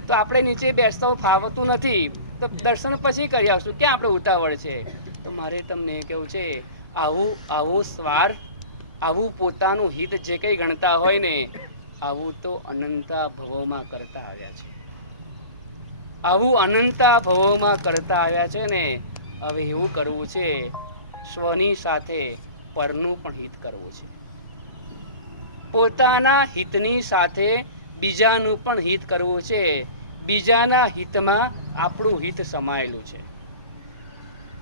તો આપણે નીચે બેસતા ફાવતું નથી, તો દર્શન પછી કરી આવશું. ક્યાં આપણે ઉતાવળ છે? તો મારે તમને કેવું છે, આવું સ્વાર્થ, આવું પોતાનું હિત જે કંઈ ગણતા હોય ને, આવું તો અનંતા ભવોમાં કરતા આવ્યા છે. આવું અનંતા ભવોમાં કરતા આવ્યા છે ને. હવે એવું કરવું છે, સ્વની સાથે પરનું પણ હિત કરવું છે. પોતાના હિતની સાથે બીજાનું પણ હિત કરવું છે. બીજાના હિતમાં આપણું હિત સમાયેલું છે.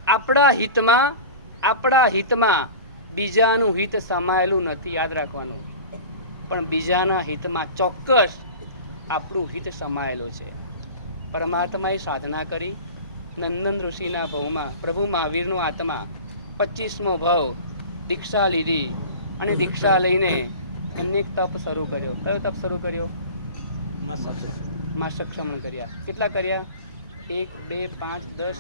આપણા હિતમાં બીજાનું હિત સમાયેલું નથી, યાદ રાખવાનું. પણ બીજાના હિતમાં ચોક્કસ આપણું હિત સમાયેલું છે. પરમાત્માએ સાધના કરી. નંદન ઋષિના ભવમાં પ્રભુ મહાવીરનો આત્મા 25મો ભવ દીક્ષા લીધી અને દીક્ષા લઈને એમને એક તપ શરૂ કર્યો. કયો તપ શરૂ કર્યો? માસક ક્ષમણ કર્યા. કેટલા કર્યા? 1, 2, 5, 10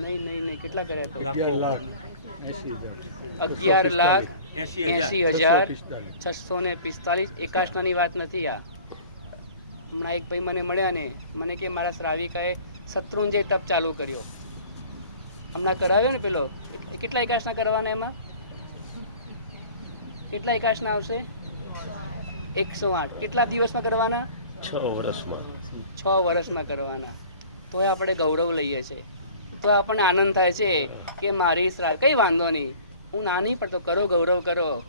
નહીં કેટલા કર્યા? તો 11,80,645. એકાશનાની વાત નથી આ. હમણાં એક ભાઈ મને મળ્યા ને, મને કે મારા શ્રાવિકાએ શત્રુંજય તપ ચાલુ કર્યો. હમણાં કરાવ્યો ને પેલો. કેટલા એકાશના કરવાના એમાં? કેટલા એકાશના આવશે? 108. કેટલા દિવસમાં કરવાના? 6 વર્ષમાં. 6 વર્ષમાં કરવાના. તોય આપણે ગૌરવ લઈએ છીએ, તો આપણને આનંદ થાય છે કે મારી કઈ વાંધો નહીં, હું ના નહીં પડતો, કરો ગૌરવ કરો.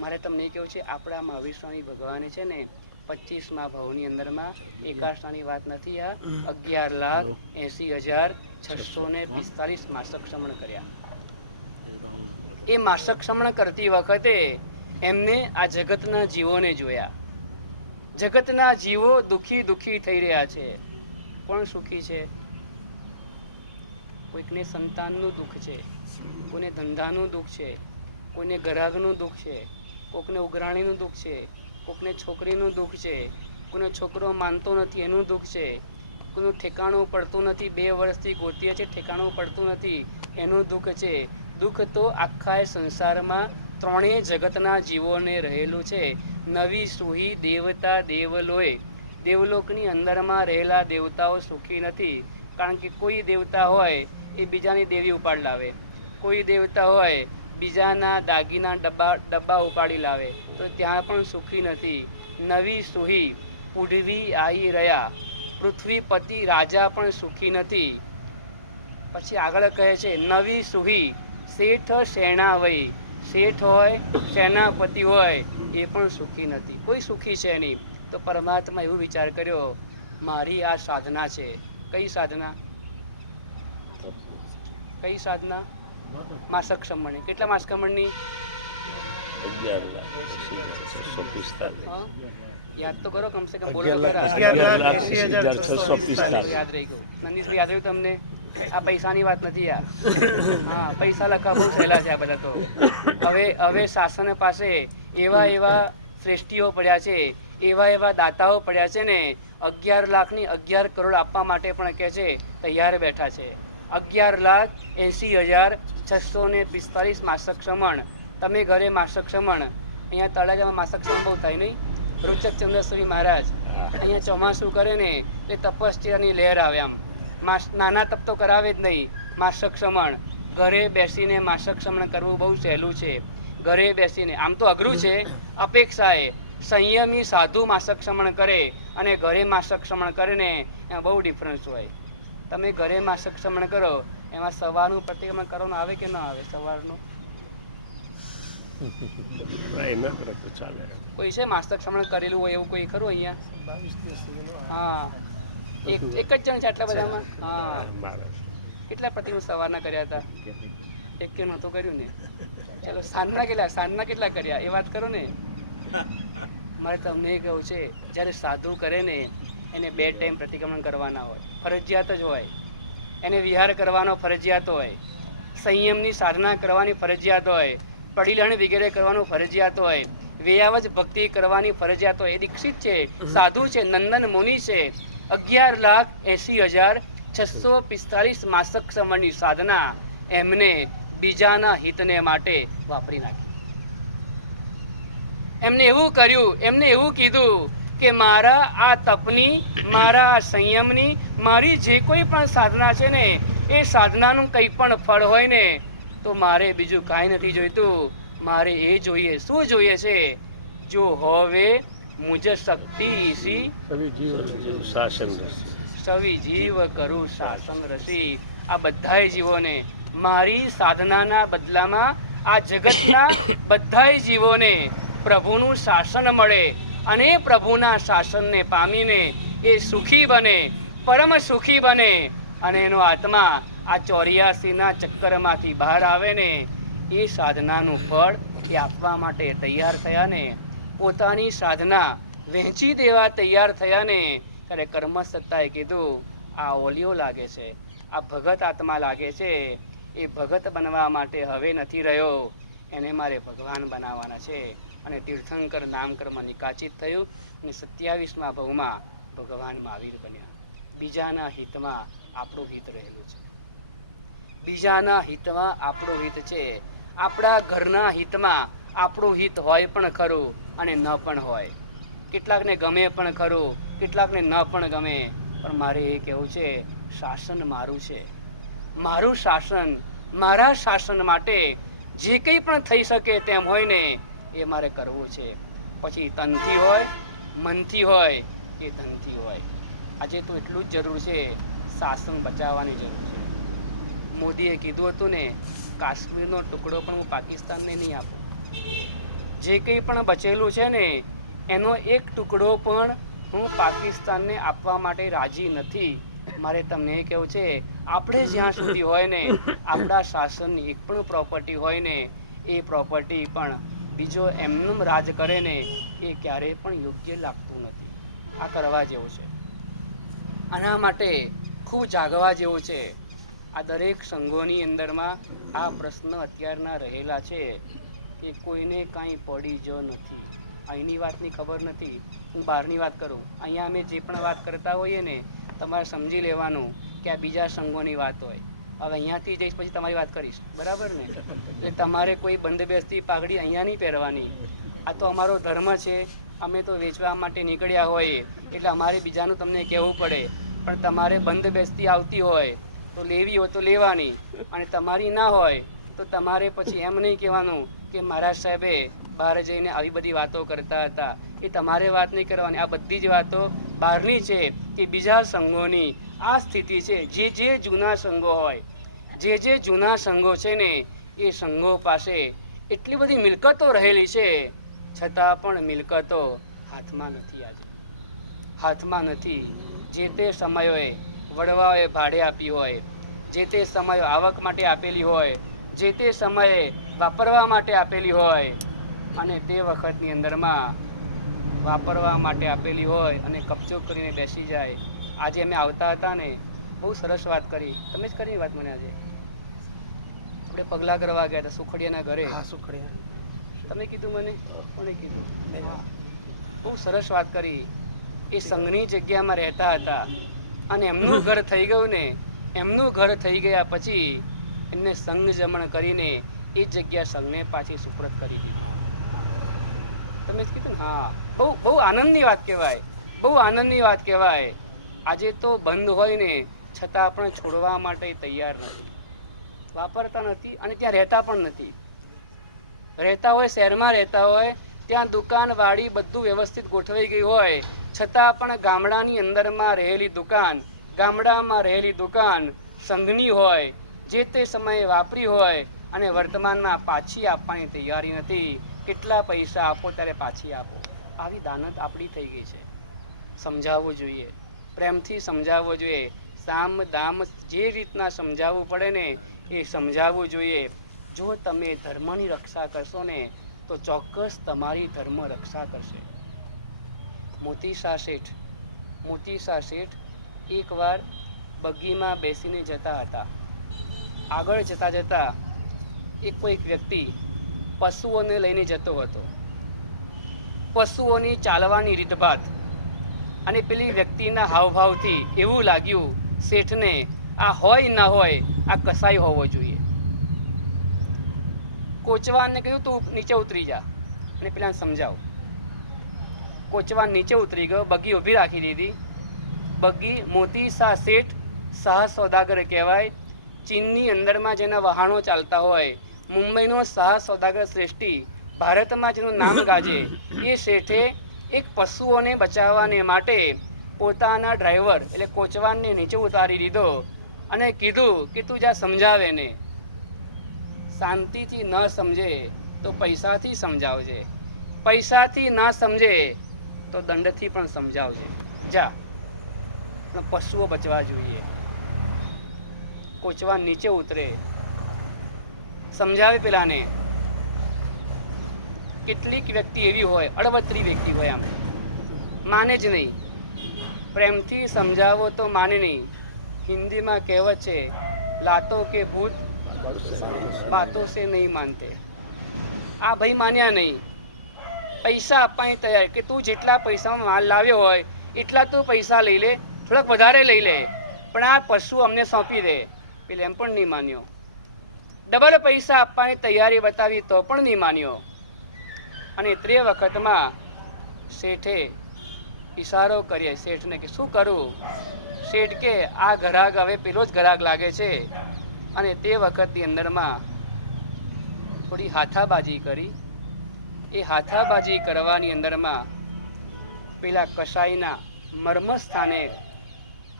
મારે તમને કેવું છે, આપણા મહાવીર સ્વામી ભગવાને છે ને 25મા ભવની અંદરમાં એકાશનાની વાત નથી, આ 11,80,645 માસક ક્ષમણ કર્યા. એ માસક ક્ષમણ કરતી વખતે એમને આ જગતના જીવોને જોયા. જગતના જીવો દુઃખી થઈ રહ્યા છે. કોણ સુખી છે? કોઈકને સંતાનનું દુઃખ છે, કોઈને ધંધાનું દુઃખ છે, કોઈને ગ્રાહકનું દુઃખ છે, કોઈકને ઉઘરાણીનું દુઃખ છે, કોઈકને છોકરીનું દુઃખ છે, કોઈનો છોકરો માનતો નથી એનું દુઃખ છે, કોઈનું ઠેકાણું પડતું નથી, 2 વર્ષથી ગોતીએ છે ઠેકાણું પડતું નથી એનું દુઃખ છે. દુઃખ તો આખા સંસારમાં ત્રણેય જગતના જીવોને રહેલું છે. નવી સુહી દેવતા દેવલોય. દેવલોકની અંદરમાં રહેલા દેવતાઓ સુખી નથી, કારણ કે કોઈ દેવતા હોય એ બીજાની દેવી ઉપાડ લાવે, કોઈ દેવતા હોય બીજાના દાગીના ડબ્બા ઉપાડી લાવે, તો ત્યાં પણ સુખી નથી. નવી સુહી ઉડવી આવી રહ્યા. પૃથ્વીપતિ રાજા પણ સુખી નથી. પછી આગળ કહે છે, નવી સુહી શેઠ સેનાવય. શેઠ હોય, સેનાપતિ હોય, એ પણ સુખી નથી. કોઈ સુખી છે નહીં. તો પરમાત્મા એવું વિચાર કર્યો, મારી આ સાધના છે. કઈ સાધના? કઈ સાધના? માસક ક્ષમણની. કેટલા માસક ક્ષમણની? 11,80,645. યાદ તો કરો, કમસે કમ બોલો ખરા. 11,80,645. યાદ રહી ગયું. નંદીશભાઈ, યાદ રહ્યું તમને? આ પૈસાની વાત નથી આ. હા, પૈસા લખવા બહુ સહેલા છે આ બધા તો. હવે શાસન પાસે એવા શ્રેષ્ઠીઓ પડ્યા છે, એવા દાતાઓ પડ્યા છે ને, 11 લાખની 11 કરોડ આપવા માટે પણ કહે છે તૈયાર બેઠા છે. 11,80,645 માસક ક્ષમણ. તમે ઘરે માસક ક્ષમણ, અહીંયા તળાજામાં માસક ક્ષમણ બહુ થાય નહીં? રૂચક ચંદ્રસુરી મહારાજ અહીંયા ચોમાસું કરે ને એ તપશ્ચર્યાની લહેર આવે. આમ નાના તપ તો કરાવે જ નહીં. માસક શ્રમણ ઘરે બેસીને માસક શ્રમણ કરવું બહુ સહેલું છે. ઘરે બેસીને આમ તો અઘરું છે. અપેક્ષાએ સંયમી સાધુ માસક શ્રમણ કરે અને ઘરે માસક શ્રમણ કરે ને એમાં બહુ ડિફરન્સ હોય. તમે ઘરે માસક શ્રમણ કરો એમાં સવારનું પ્રતિક્રમણ કરવાનું આવે કે ન આવે? સવારનું કોઈ છે માસક શ્રમણ કરેલું હોય એવું કોઈ ખરું અહીંયા? હા, એક જ જણ છે આટલા બધામાં? હા, કેટલા પ્રતિક્રમણ સવારના કર્યા હતા? એક કે નહોતું કર્યું ને? ચાલો સાંજના કેટલા કર્યા એ વાત કરો ને. મારે તમને એ કહું છે, જ્યારે સાધુ કરે ને એને 2 ટાઈમ પ્રતિક્રમણ કરવાના હોય, ફરજિયાત જ હોય. એને વિહાર કરવાનો ફરજિયાત હોય, સંયમની સાધના કરવાની ફરજિયાત હોય, પડીલણ વગેરે કરવાનું ફરજિયાત હોય, વેયાવજ ભક્તિ કરવાની ફરજિયાત હોય. એ દીક્ષિત છે, સાધુ છે, નંદન મુનિ છે. 11,80,645 માસક સમયની સાધના એમને બીજાના હિતને માટે વાપરી નાખી. એમને એવું કર્યું, એમને એવું કીધું કે મારા આ તપની, મારા આ સંયમની, મારી જે કોઈ પણ સાધના છે ને એ સાધનાનું કંઈ પણ ફળ હોય ને તો મારે બીજું કાંઈ નથી જોઈતું. મારે એ જોઈએ. શું જોઈએ છે? જો હોવે મુજ શક્તિ ઈસી સવી જીવ કરું શાસન રસી. આ બધાય જીવોને મારી સાધનાના બદલામાં આ જગતના બધાય જીવોને પ્રભુનું શાસન મળે અને પ્રભુના શાસનને પામીને એ સુખી બને, પરમ સુખી બને અને એનો આત્મા આ 84ના ચક્કરમાંથી બહાર આવે ને એ સાધનાનું ફળ એ આપવા માટે તૈયાર થયા ને, પોતાની સાધના વહેંચી દેવા તૈયાર થયા ને ત્યારે કર્મસત્તાએ કીધું આ ઓલિયો લાગે છે, આ ભગત આત્મા લાગે છે, એ ભગત બનવા માટે હવે નથી રહ્યો, એને મારે ભગવાન બનાવવાના છે. અને તીર્થંકર નામકર્મ નિકાચિત થયું અને 27મા ભવમાં ભગવાન મહાવીર બન્યા. બીજાના હિતમાં આપણું હિત રહેલું છે. બીજાના હિતમાં આપણું હિત છે. આપણા ઘરના હિતમાં આપણું હિત હોય પણ ખરું અને ન પણ હોય. કેટલાકને ગમે પણ ખરું, કેટલાકને ન પણ ગમે. પણ મારે એ કહેવું છે, શાસન મારું છે. મારું શાસન, મારા શાસન માટે જે કંઈ પણ થઈ શકે તેમ હોય ને એ મારે કરવું છે. પછી તનથી હોય, મનથી હોય કે ધનથી હોય. આજે તો એટલું જ જરૂર છે, શાસન બચાવવાની જરૂર છે. મોદીએ કીધું હતું ને, કાશ્મીરનો ટુકડો પણ હું પાકિસ્તાનને નહીં આપું. જે કંઈ પણ બચેલું છે ને એનો એક ટુકડો પણ હું પાકિસ્તાનને આપવા માટે રાજી નથી. મારે તમને એ કહેવું છે, આપણે જ્યાં સુધી હોય ને આપણા શાસનની એક પણ પ્રોપર્ટી હોય ને એ પ્રોપર્ટી પણ બીજો એમનું રાજ કરે ને એ ક્યારેય પણ યોગ્ય લાગતું નથી. આ કરવા જેવું છે. આના માટે ખૂબ જાગવા જેવું છે. આ દરેક સંઘોની અંદરમાં આ પ્રશ્ન અત્યારના રહેલા છે કે કોઈને કાંઈ પડી જ નથી. અહીંની વાતની ખબર નથી. હું બહારની વાત કરું. અહીંયા અમે જે પણ વાત કરતા હોઈએ ને તમારે સમજી લેવાનું કે આ બીજા સંઘોની વાત હોય. હવે અહીંયાથી જઈશ પછી તમારી વાત કરીશ, બરાબર ને? એટલે તમારે કોઈ બંધબેસતી પાઘડી અહીંયા નહીં પહેરવાની. આ તો અમારો ધર્મ છે. અમે તો વેચવા માટે નીકળ્યા હોઈએ એટલે અમારે બીજાનું તમને કહેવું પડે. પણ તમારે બંધબેસતી આવતી હોય તો લેવી હોય તો લેવાની, અને તમારી ના હોય તો તમારે પછી એમ નહીં કહેવાનું કે મહારાજ સાહેબે બહાર જઈને આવી બધી વાતો કરતા હતા. એ તમારે વાત નહીં કરવાની. આ બધી જ વાતો બહારની છે કે બીજા સંઘોની આ સ્થિતિ છે. જે જૂના સંઘો હોય, જે જૂના સંઘો છે ને એ સંઘો પાસે એટલી બધી મિલકતો રહેલી છે છતાં પણ મિલકતો હાથમાં નથી. આજે હાથમાં નથી. જે તે સમયોએ વડવાઓએ ભાડે આપી હોય, જે તે સમયો આવક માટે આપેલી હોય, જે તે સમયે વાપરવા માટે આપેલી હોય અને તે વખતની અંદરમાં વાપરવા માટે આપેલી હોય અને કબજો કરીને બેસી જાય. આજે અમે આવતા હતા ને બહુ સરસ વાત કરી. તમે જ કરી વાત મને આજે. આપણે પગલાં કરવા ગયા હતા સુખડિયાના ઘરે. હા, સુખડિયા. તમે કીધું મને? કોને કીધું? બહુ સરસ વાત કરી. એ સંઘની જગ્યામાં રહેતા હતા અને એમનું ઘર થઈ ગયું ને, એમનું ઘર થઈ ગયા પછી એમને સંઘ જમણ કરીને એ જગ્યા સંઘને પાછી સુપ્રત કરી દીધી. તમે જ કીધું? હા, બહુ આનંદની વાત કહેવાય. બહુ આનંદની વાત કહેવાય. આજે તો બંધ હોય ને છતાં પણ છોડવા માટે તૈયાર નથી, વાપરતા નથી અને ત્યાં રહેતા પણ નથી. રહેતા હોય, શહેરમાં રહેતા હોય, ત્યાં દુકાન વાડી બધું વ્યવસ્થિત ગોઠવાઈ ગયું હોય, છતાં પણ ગામડાની અંદરમાં રહેલી દુકાન, ગામડામાં રહેલી દુકાન સંઘની હોય, જે તે સમયે વાપરી હોય અને વર્તમાનમાં પાછી આપવાની તૈયારી નથી. કેટલા પૈસા આપો ત્યારે પાછી આપો, આવી દાનત આપણી થઈ ગઈ છે. સમજાવવું જોઈએ, પ્રેમથી સમજાવવું જોઈએ, સામ દામ જે રીતના સમજાવવું પડે ને એ સમજાવવું જોઈએ. જો તમે ધર્મની રક્ષા કરશો ને તો ચોક્કસ તમારી ધર્મ રક્ષા કરશે. મોતી શાહ શેઠ એકવાર બગીમાં બેસીને જતા હતા. આગળ જતા જતા કોઈક વ્યક્તિ પશુઓને લઈને જતો હતો. પશુઓની ચાલવાની રીતભાત અને પેલી વ્યક્તિના હાવભાવથી એવું લાગ્યું શેઠને, આ હોય ના હોય, આ કસાઈ હોવો જોઈએ. કોચવાનને કહ્યું તું નીચે ઉતરી જા અને પેલા સમજાવ. કોચવાન નીચે ઉતરી ગયો, બગી ઊભી રાખી દીધી. બગી મોતી શાહ શેઠ શાહ સોદાગર કહેવાય. ચીનની અંદરમાં જેના વહાણો ચાલતા હોય, મુંબઈનો શાહ સોદાગર શ્રેષ્ઠી, ભારતમાં જેનું નામ ગાજે એ શેઠે એક પશુઓને બચાવવાને માટે પોતાના ડ્રાઈવર એટલે કોચવાનને નીચે ઉતારી દીધો અને કીધું કે તું જા સમજાવે ને. શાંતિથી ન સમજે તો પૈસાથી સમજાવજે, પૈસાથી ના સમજે તો દંડથી પણ સમજાવજે. જા, પશુઓ બચવા જોઈએ. કોચવાન નીચે ઉતરે, સમજાવે પેલાને. કેટલીક વ્યક્તિ એવી હોય, અડવતરી વ્યક્તિ હોય, આમ માને જ નહીં. પ્રેમથી સમજાવો તો માને નહીં. હિન્દીમાં કહેવત છે, લાતો કે ભૂત બાતો સે નહીં માનતે. આ ભાઈ માન્યા નહીં. પૈસા આપવાની તૈયાર કે તું જેટલા પૈસામાં માલ લાવ્યો હોય એટલા તું પૈસા લઈ લે, થોડાક વધારે લઈ લે, પણ આ પશુ અમને સોંપી દે. પેલે એમ પણ નહીં માન્યો. ડબલ પૈસા આપવાની તૈયારી બતાવી તો પણ નહીં માન્યો. અને તે વખતમાં શેઠે ઈશારો કરીએ શેઠને કે શું કરું. શેઠ કે આ ગ્રાહક હવે પેલો જ ગ્રાહક લાગે છે. અને તે વખતની અંદરમાં થોડી હાથાબાજી કરી. એ હાથાબાજી કરવાની અંદરમાં પેલા કસાઈના મર્મ સ્થાને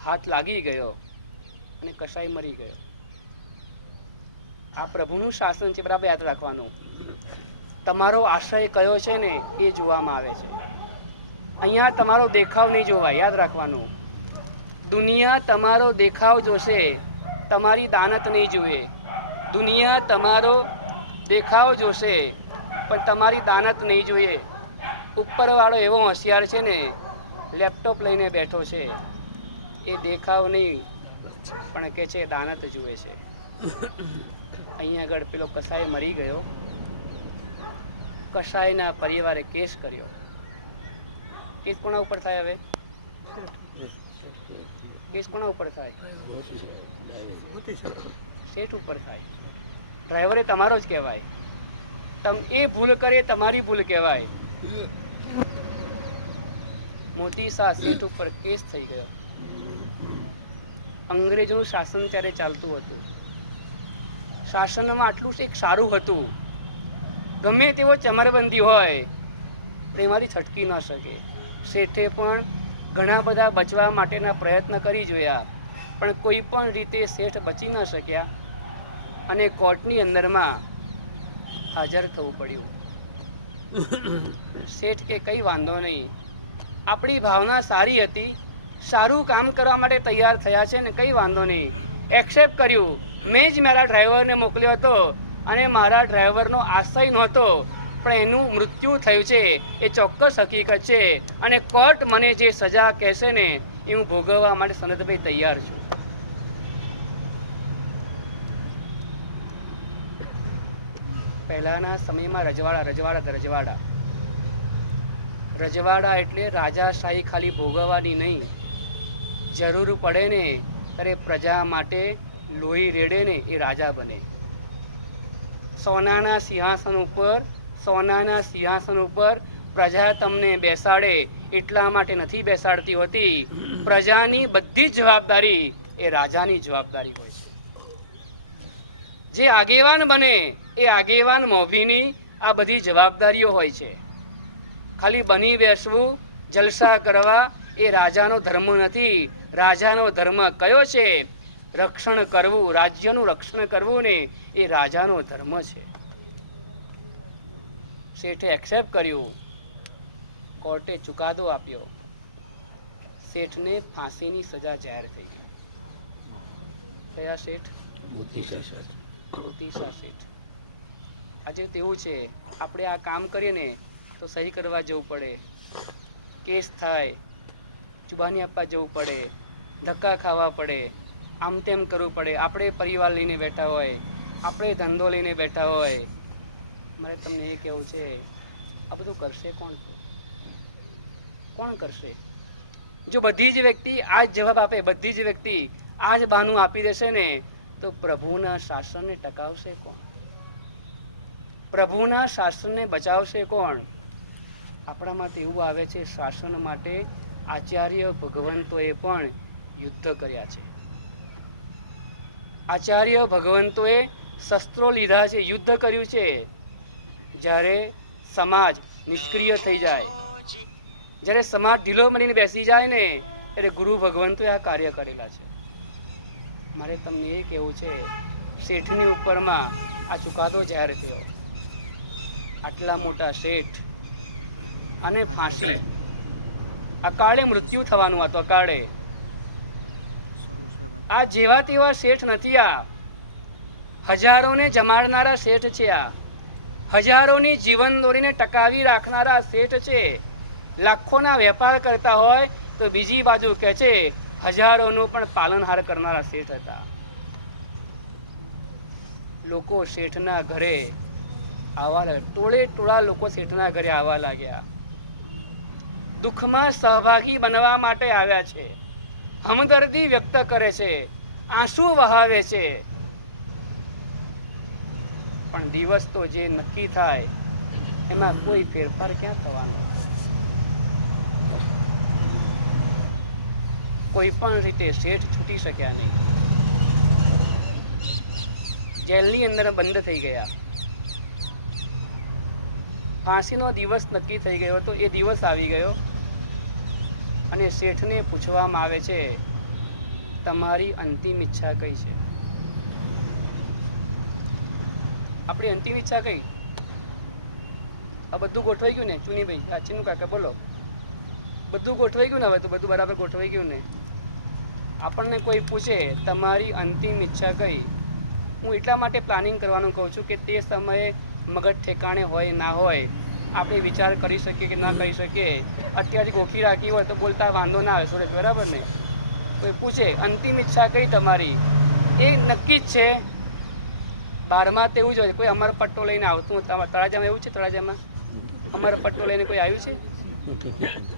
હાથ લાગી ગયો અને કસાઈ મરી ગયો. આ પ્રભુનું શાસન છે, બરાબર યાદ રાખવાનું. તમારો આશય કયો છે ને એ જોવામાં આવે છે. અહીંયા તમારો દેખાવ નહીં જોવાય, યાદ રાખવાનું. દુનિયા તમારો દેખાવ જોશે, તમારી દાનત નહીં જુએ. દુનિયા તમારો દેખાવ જોશે પણ તમારી દાનત નહીં જોઈએ. ઉપરવાળો એવો હોશિયાર છે ને, લેપટોપ લઈને બેઠો છે, એ દેખાવ નહીં પણ કે છે દાનત જુએ છે. અહીંયા આગળ પેલો કસાઈ મરી ગયો. કસાઈના પરિવારે કેસ કર્યો. કેસ કોના ઉપર થાય હવે? કેસ કોના ઉપર થાય? શેઠ ઉપર થાય. ડ્રાઈવરે તમારો જ કહેવાય. એ ભૂલ કરે તમારી ભૂલ કહેવાય. મોતી શાહ શેઠ ઉપર કેસ થઈ ગયો. અંગ્રેજોનું શાસન ત્યારે ચાલતું હતું. શાસનમાં આટલું એક સારું હતું, ગમે તેવો ચમરબંધી હોય પણ એમાંથી છટકી ન શકે. શેઠે પણ ઘણા બધા બચવા માટેના પ્રયત્ન કરી જોયા, પણ કોઈ પણ રીતે શેઠ બચી ન શક્યા અને કોર્ટની અંદરમાં હાજર થવું પડ્યું. શેઠ કે કંઈ વાંધો નહીં, આપણી ભાવના સારી હતી, સારું કામ કરવા માટે તૈયાર થયા છે ને, કંઈ વાંધો નહીં. એક્સેપ્ટ કર્યું. મેં જ મારા ડ્રાઈવરને મોકલ્યો હતો અને મારા ડ્રાઈવરનો આશય નહોતો, પણ એનું મૃત્યુ થયું છે એ ચોક્કસ હકીકત છે અને કોર્ટ મને જે સજા કહેશે ને એ હું ભોગવવા માટે સનદભાઈ તૈયાર છું. પહેલાના સમયમાં રજવાડા એટલે રાજાશાહી ખાલી ભોગવવાની નહીં, જરૂર પડે ને ત્યારે પ્રજા માટે લોહી રેડે ને એ રાજા બને. સોનાના સિંહાસન ઉપર પ્રજા તમને બેસાડે એટલા માટે નથી બેસાડતી હોતી. પ્રજાની બધી જ જવાબદારી એ રાજાની જવાબદારી હોય છે. જે આગેવાન બને એ આગેવાન મોભીની આ બધી જવાબદારીઓ હોય છે. ખાલી બની બેસવું, જલસા કરવા એ રાજાનો ધર્મ નથી. રાજાનો ધર્મ કયો છે? રક્ષણ કરવું, રાજ્યનું રક્ષણ કરવું ને એ રાજાનો ધર્મ છે. શેઠે એક્સેપ્ટ કર્યું, કોર્ટે ચુકાદો આપ્યો, શેઠને ફાંસીની સજા જાહેર થઈ. કયા શેઠ? મોતીસા શેઠ. આજે તેવું છે, આપણે આ કામ કરીએ ને તો સહી કરવા જવું પડે, કેસ થાય, જુબાની આપવા જવું પડે, ધક્કા ખાવા પડે, આમ તેમ કરવું પડે. આપણે પરિવાર લઈને બેઠા હોય, આપણે ધંધો લઈને બેઠા હોય. મારે તમને એ કહેવું છે, આ બધું કરશે કોણ? કોણ કરશે? જો બધી જ વ્યક્તિ આ જ જવાબ આપે, બધી જ વ્યક્તિ આ જ બહાનું આપી દેશે ને તો પ્રભુના શાસનને ટકાવશે કોણ? પ્રભુના શાસનને બચાવશે કોણ? આપણામાં તો એવું આવે છે, શાસન માટે આચાર્ય ભગવંતોએ પણ યુદ્ધ કર્યા છે. આચાર્ય ભગવંતોએ શસ્ત્રો લીધા છે, યુદ્ધ કર્યું છે. જ્યારે સમાજ નિષ્ક્રિય થઈ જાય, જ્યારે સમાજ ઢીલો મળીને બેસી જાય ને ત્યારે ગુરુ ભગવંતોએ આ કાર્ય કરેલા છે. મારે તમને એ કહેવું છે, શેઠની ઉપરમાં આ ચુકાદો જાહેર થયો. આટલા મોટા શેઠ અને ફાંસી, અકાળે મૃત્યુ થવાનું હતું. અકાળે. આ જેવા તેવા શેઠ નથી. આ હજારોને જમાડનારા શેઠ છે. આ હજારોની જીવન દોરીને ટકાવી રાખનારા શેઠ છે. લાખોના વેપાર કરતા હોય તો બીજી બાજુ કહે છે હજારોનું પણ પાલનહાર કરનારા શેઠ હતા. લોકો શેઠના ઘરે આવવા લાગ્યા, ટોળે ટોળા લોકો શેઠના ઘરે આવવા લાગ્યા. દુઃખમાં સહભાગી બનવા માટે આવ્યા છે. હમદર્દી વ્યક્ત કરે છે, આંસુ વહાવે છે. પણ દિવસ તો જે નક્કી થાય એમાં કોઈ ફેરફાર ક્યાં થવાનો? કોઈ પણ રીતે શેઠ છૂટી શક્યા નહીં. જેલની અંદર બંધ થઈ ગયા. ફાંસીનો દિવસ નક્કી થઈ ગયો હતો. એ દિવસ આવી ગયો અને શેઠને પૂછવામાં આવે છે, તમારી અંતિમ ઈચ્છા કઈ છે? આપણી અંતિમ ઈચ્છા કઈ? આ બધું ગોઠવાઈ ગયું ને ચુનીભાઈ? આચીનું કાકા બોલો. બધું ગોઠવાઈ ગયું ને? હવે તો બધું બરાબર ગોઠવાઈ ગયું ને? આપણને કોઈ પૂછે તમારી અંતિમ ઈચ્છા કઈ, હું એટલા માટે પ્લાનિંગ કરવાનું કહું છું કે તે સમયે મગજ ઠેકાણે હોય ના હોય, આપણે વિચાર કરી શકીએ કે ના કરી શકીએ. અત્યારથી ગોખી રાખી હોય તો બોલતા વાંધો ના આવે. સુરેશ બરાબર ને? કોઈ પૂછે અંતિમ ઈચ્છા કઈ તમારી, એ નક્કી જ છે. 12માં તેવું જ હોય, કોઈ અમર પટ્ટો લઈને આવતું. તળાજામાં એવું છે? તળાજામાં અમર પટ્ટો લઈને કોઈ આવ્યું છે?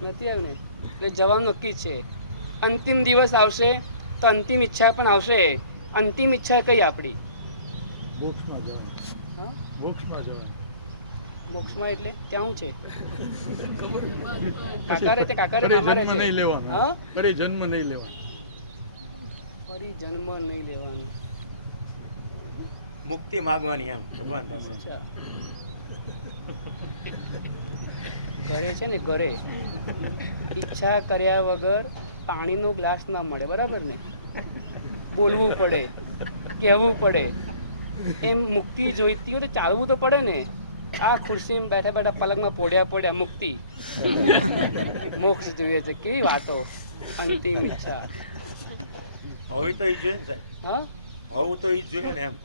નથી આવ્યું ને? એટલે જવાનું નક્કી છે. અંતિમ દિવસ આવશે તો અંતિમ ઈચ્છા પણ આવશે. અંતિમ ઈચ્છા કઈ આપણી? મોક્ષમાં જવાય. મોક્ષમાં જવાય. મોક્ષમાં એટલે ત્યાં શું છે? જન્મ નહીં લેવાનો. ફરી જન્મ નહીં લેવાનો. ફરી જન્મ નહીં લેવાનો. મુક્તિ માંગવાની એમ. ઘરે છે ને, ઘરે ઈચ્છા કર્યા વગર પાણીનો ગ્લાસ ના મળે. બરાબર ને? બોલવું પડે, કહેવું પડે. એમ મુક્તિ જોઈતી હોય તો ચાલવું તો પડે ને. આ ખુરશીમાં બેઠા બેઠા પલકમાં પોડ્યા મુક્તિ, મોક્ષ જોઈએ છે. કેવી વાતો! અંતિમ ઈચ્છા. હવે તો ઈ જોઈએ ને સાહેબ. હા, હવે તો ઈ જોઈએ ને એમ.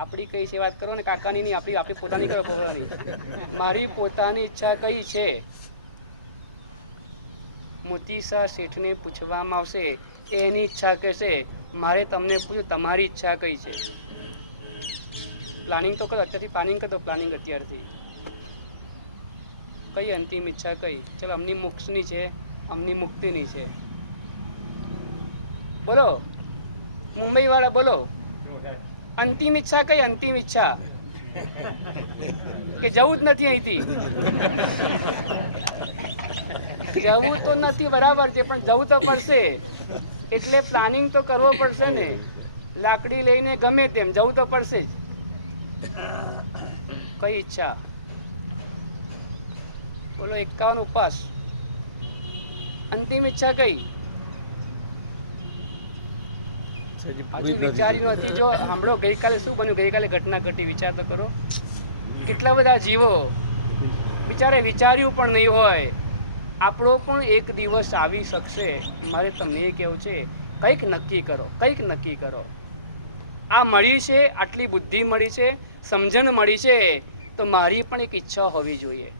આપણી કઈ છે વાત કરો ને કાકાની નહીં, આપણી પોતાની કરો. પોતાની મારી પોતાની ઈચ્છા કઈ છે? મોતીસા શેઠને પૂછવામાં આવશે, એની ઈચ્છા કહેશે. મારે તમને પૂછ્યું તમારી ઈચ્છા કઈ છે? પ્લાનિંગ તો કરો અત્યારથી. પ્લાનિંગ કરો. પ્લાનિંગ અત્યારથી. કઈ અંતિમ ઈચ્છા કઈ? ચલો, અમની મોક્ષની છે, અમની મુક્તિની છે. બોલો મુંબઈ વાળા, બોલો અંતિમ ઈચ્છા કઈ? અંતિમ ઈચ્છા કે જવું જ નથી અહીંથી? જવું તો નથી, બરાબર છે, પણ જવું તો પડશે. એટલે પ્લાનિંગ તો કરવો પડશે ને. લાકડી લઈને ગમે તેમ જવું તો પડશે જ. કઈ ઈચ્છા? બોલો. 51 ઉપવાસ. અંતિમ ઈચ્છા કઈ? હજુ વિચારી નથી. જો સાંભળો, ગઈકાલે શું બન્યું? ગઈકાલે ઘટના ઘટી. વિચાર તો કરો. કેટલા બધા જીવો બિચારે વિચાર્યું પણ નહીં હોય. આપણો પણ એક દિવસ આવી શકશે. મારે તમને એ કહેવું છે, કંઈક નક્કી કરો, કંઈક નક્કી કરો. આ મળી છે, આટલી બુદ્ધિ મળી છે, સમજણ મળી છે, તો મારી પણ એક ઈચ્છા હોવી જોઈએ.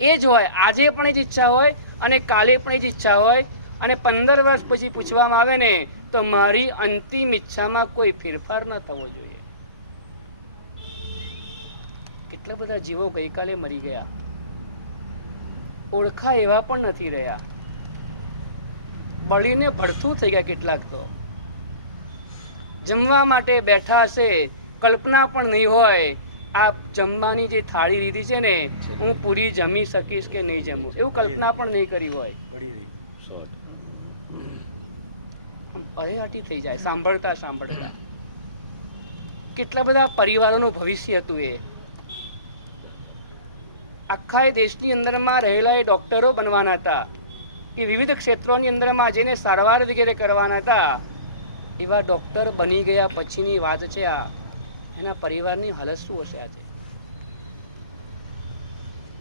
એ જ હોય, આજે પણ એ જ ઈચ્છા હોય અને કાલે પણ એ જ ઈચ્છા હોય અને 15 વર્ષ પછી પૂછવામાં આવે ને તો મારી અંતિમ ઈચ્છામાં કોઈ ફેરફાર ન થવો જોઈએ. કેટલા બધા જીવો ગઈકાલે મરી ગયા, ઓળખા એવા પણ નથી રહ્યા, બળીને ભડથું થઈ ગયા. કેટલાક તો જમવા માટે બેઠા હશે, કલ્પના પણ નહીં હોય આ જમવાની જે થાળી લીધી છે ને, હું પૂરી જમી શકીશ કે નહીં જમું, એવું કલ્પના પણ નહીં કરી હોય. અરેહાટી થઈ જાય સાંભળતા સાંભળતા. કેટલા બધા પરિવારોનું ભવિષ્ય હતું એ. આખા દેશની અંદરમાં રહેલા એ ડોક્ટરો બનવાના હતા, કે વિવિધ ક્ષેત્રોની અંદરમાં જઈને સારવાર વગેરે કરવાના હતા. એવા ડોક્ટર બની ગયા પછીની વાત છે આ. એના પરિવારની હાલત શું હશે આજે?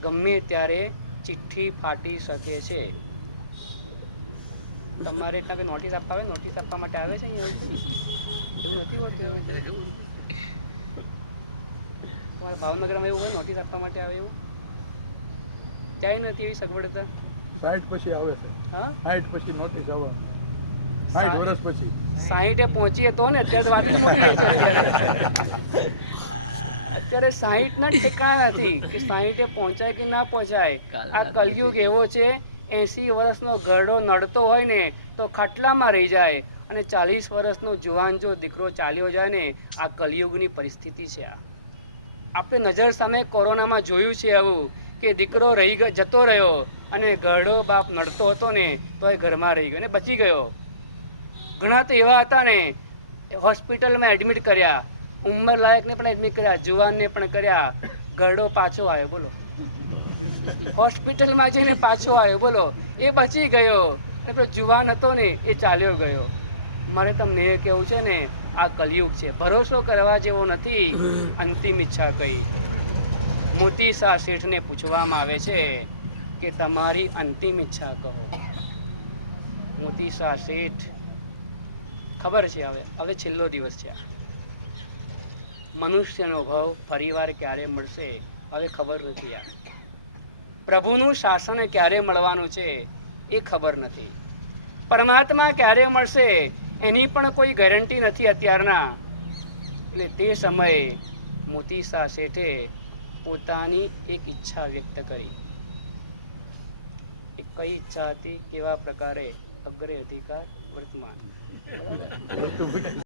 ગમે ત્યારે ચિઠ્ઠી ફાટી શકે છે. તમારે એટલા કે નોટિસ આપવા આવે, નોટિસ આપવા માટે આવે છે અહીંયા? એવું નથી હોતું. તમારા ભાવનગરમાં એવું હોય, નોટિસ આપવા માટે આવે એવું? ક્યાંય નથી એવી સગવડતા. 60 પછી આવે છે. હા, 60 પછી નોટિસ આવવાની. 60 વર્ષ પછી. 60 પહોંચીએ તો ને. અત્યારે વાત જ મોટી છે. અત્યારે 60 ના ઠેકાણા નથી કે 60 પહોંચાય કે ના પહોંચાય. આ કલયુગ એવો છે, 80 વર્ષનો ઘરડો નડતો હોય ને તો ખાટલામાં રહી જાય, અને 40 વર્ષનો જુવાન જો દીકરો ચાલ્યો જાય ને, આ કલયુગની પરિસ્થિતિ છે. આ આપણે નજર સામે કોરોનામાં જોયું છે આવું, કે દીકરો જતો રહ્યો અને ઘરડો બાપ નડતો હતો ને તો એ ઘરમાં રહી ગયો ને બચી ગયો. ઘણા તો એવા હતા ને, હોસ્પિટલમાં એડમિટ કર્યા, ઉંમર લાયકને પણ એડમિટ કર્યા, જુવાનને પણ કર્યા, ઘરડો પાછો આવ્યો. બોલો, હોસ્પિટલમાં જઈને પાછો આવ્યો. બોલો, એ બચી ગયો અને પેલો જુવાન હતો ને એ ચાલ્યો ગયો. મારે તમને એ કહેવું છે ને, આ કલયુગ છે, ભરોસો કરવા જેવો નથી. અંતિમ ઈચ્છા કઈ? મોતી શાહ શેઠને પૂછવામાં આવે છે કે તમારી અંતિમ ઈચ્છા કહો. મોતી શાહ શેઠ ખબર છે હવે છેલ્લો દિવસ છે. મનુષ્યનો ભાવ ફરીવાર ક્યારે મળશે હવે ખબર નથી. આ પ્રભુનું શાસન ક્યારે મળવાનું છે એ ખબર નથી. પરમાત્મા ક્યારે મળશે એની પણ કોઈ ગેરંટી નથી અત્યારના. એટલે તે સમયે મોતી શાહ શેઠે પોતાની એક ઈચ્છા વ્યક્ત કરી. એ કઈ ઈચ્છા હતી? કેવા પ્રકારે? અગ્રે અધિકાર વર્તમાન.